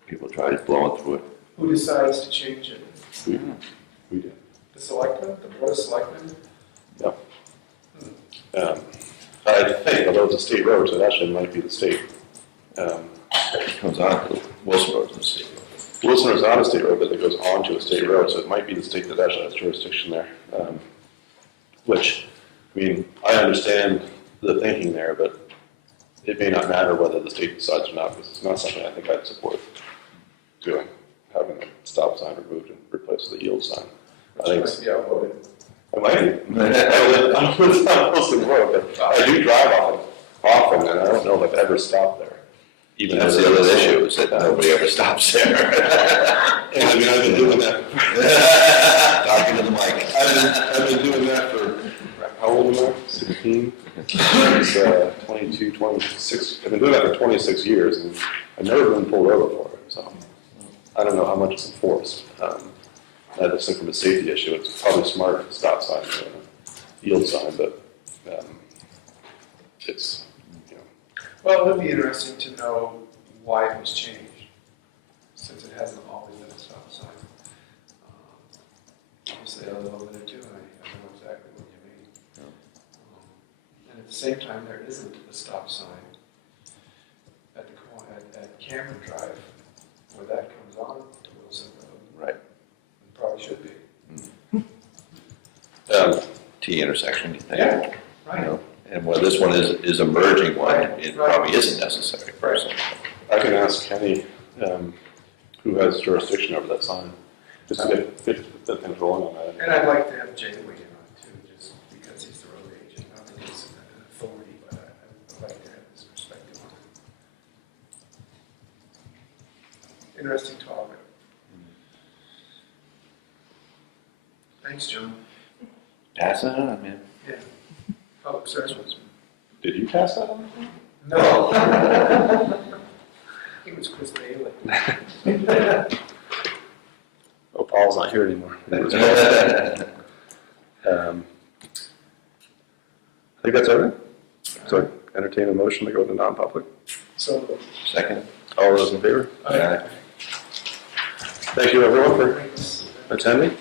People tried blowing through it. Who decides to change it? We did. The selectmen, the board of selectmen? I think, although it's a state road, so it actually might be the state. It comes on to Wilson Road, let's see. Wilson is not a state road, but it goes on to a state road, so it might be the state that actually has jurisdiction there. Which, I mean, I understand the thinking there, but it may not matter whether the state decides or not, because it's not something I think I'd support doing, having the stop sign removed and replaced with a yield sign. I think it's, Yeah, well, I might be. I don't live on Wilson Road, but I do drive often, and I don't know if I've ever stopped there. Even That's the other issue, is that nobody ever stops there. And I mean, I've been doing that. Talking to the mic. I've been doing that for, how old am I? 16? It's 22, 26. I've been doing that for 26 years, and I've never been pulled over for it, so I don't know how much it's enforced. I just think from a safety issue, it's probably smart to stop sign than a yield sign, but it's, you know. well, it would be interesting to know why it was changed, since it hasn't always been a stop sign. Obviously, I live over there too, and I know exactly what you mean. And at the same time, there isn't a stop sign at the corner, at Cameron Drive, where that comes on to Wilson Road. Right. It probably should be. T intersection, you think? Yeah, You right. know, and where this one is emerging, why it Right. probably isn't necessary personally. I can ask Kenny, who has jurisdiction over that sign, just to get the things rolling on that. And I'd like to have Jay weigh in on it too, just because he's the road agent, not that he's an authority, but I'd like to have his perspective on it. Interesting topic. Thanks, John. Pass it on, man. Yeah. Oh, sorry. Did you pass that on? No. He was Chris Bailey. Oh, Paul's not here anymore. I think that's everything. So I entertain a motion to go to non-public. So, Second. All those in favor? Aye. Thank you, everyone, for attending.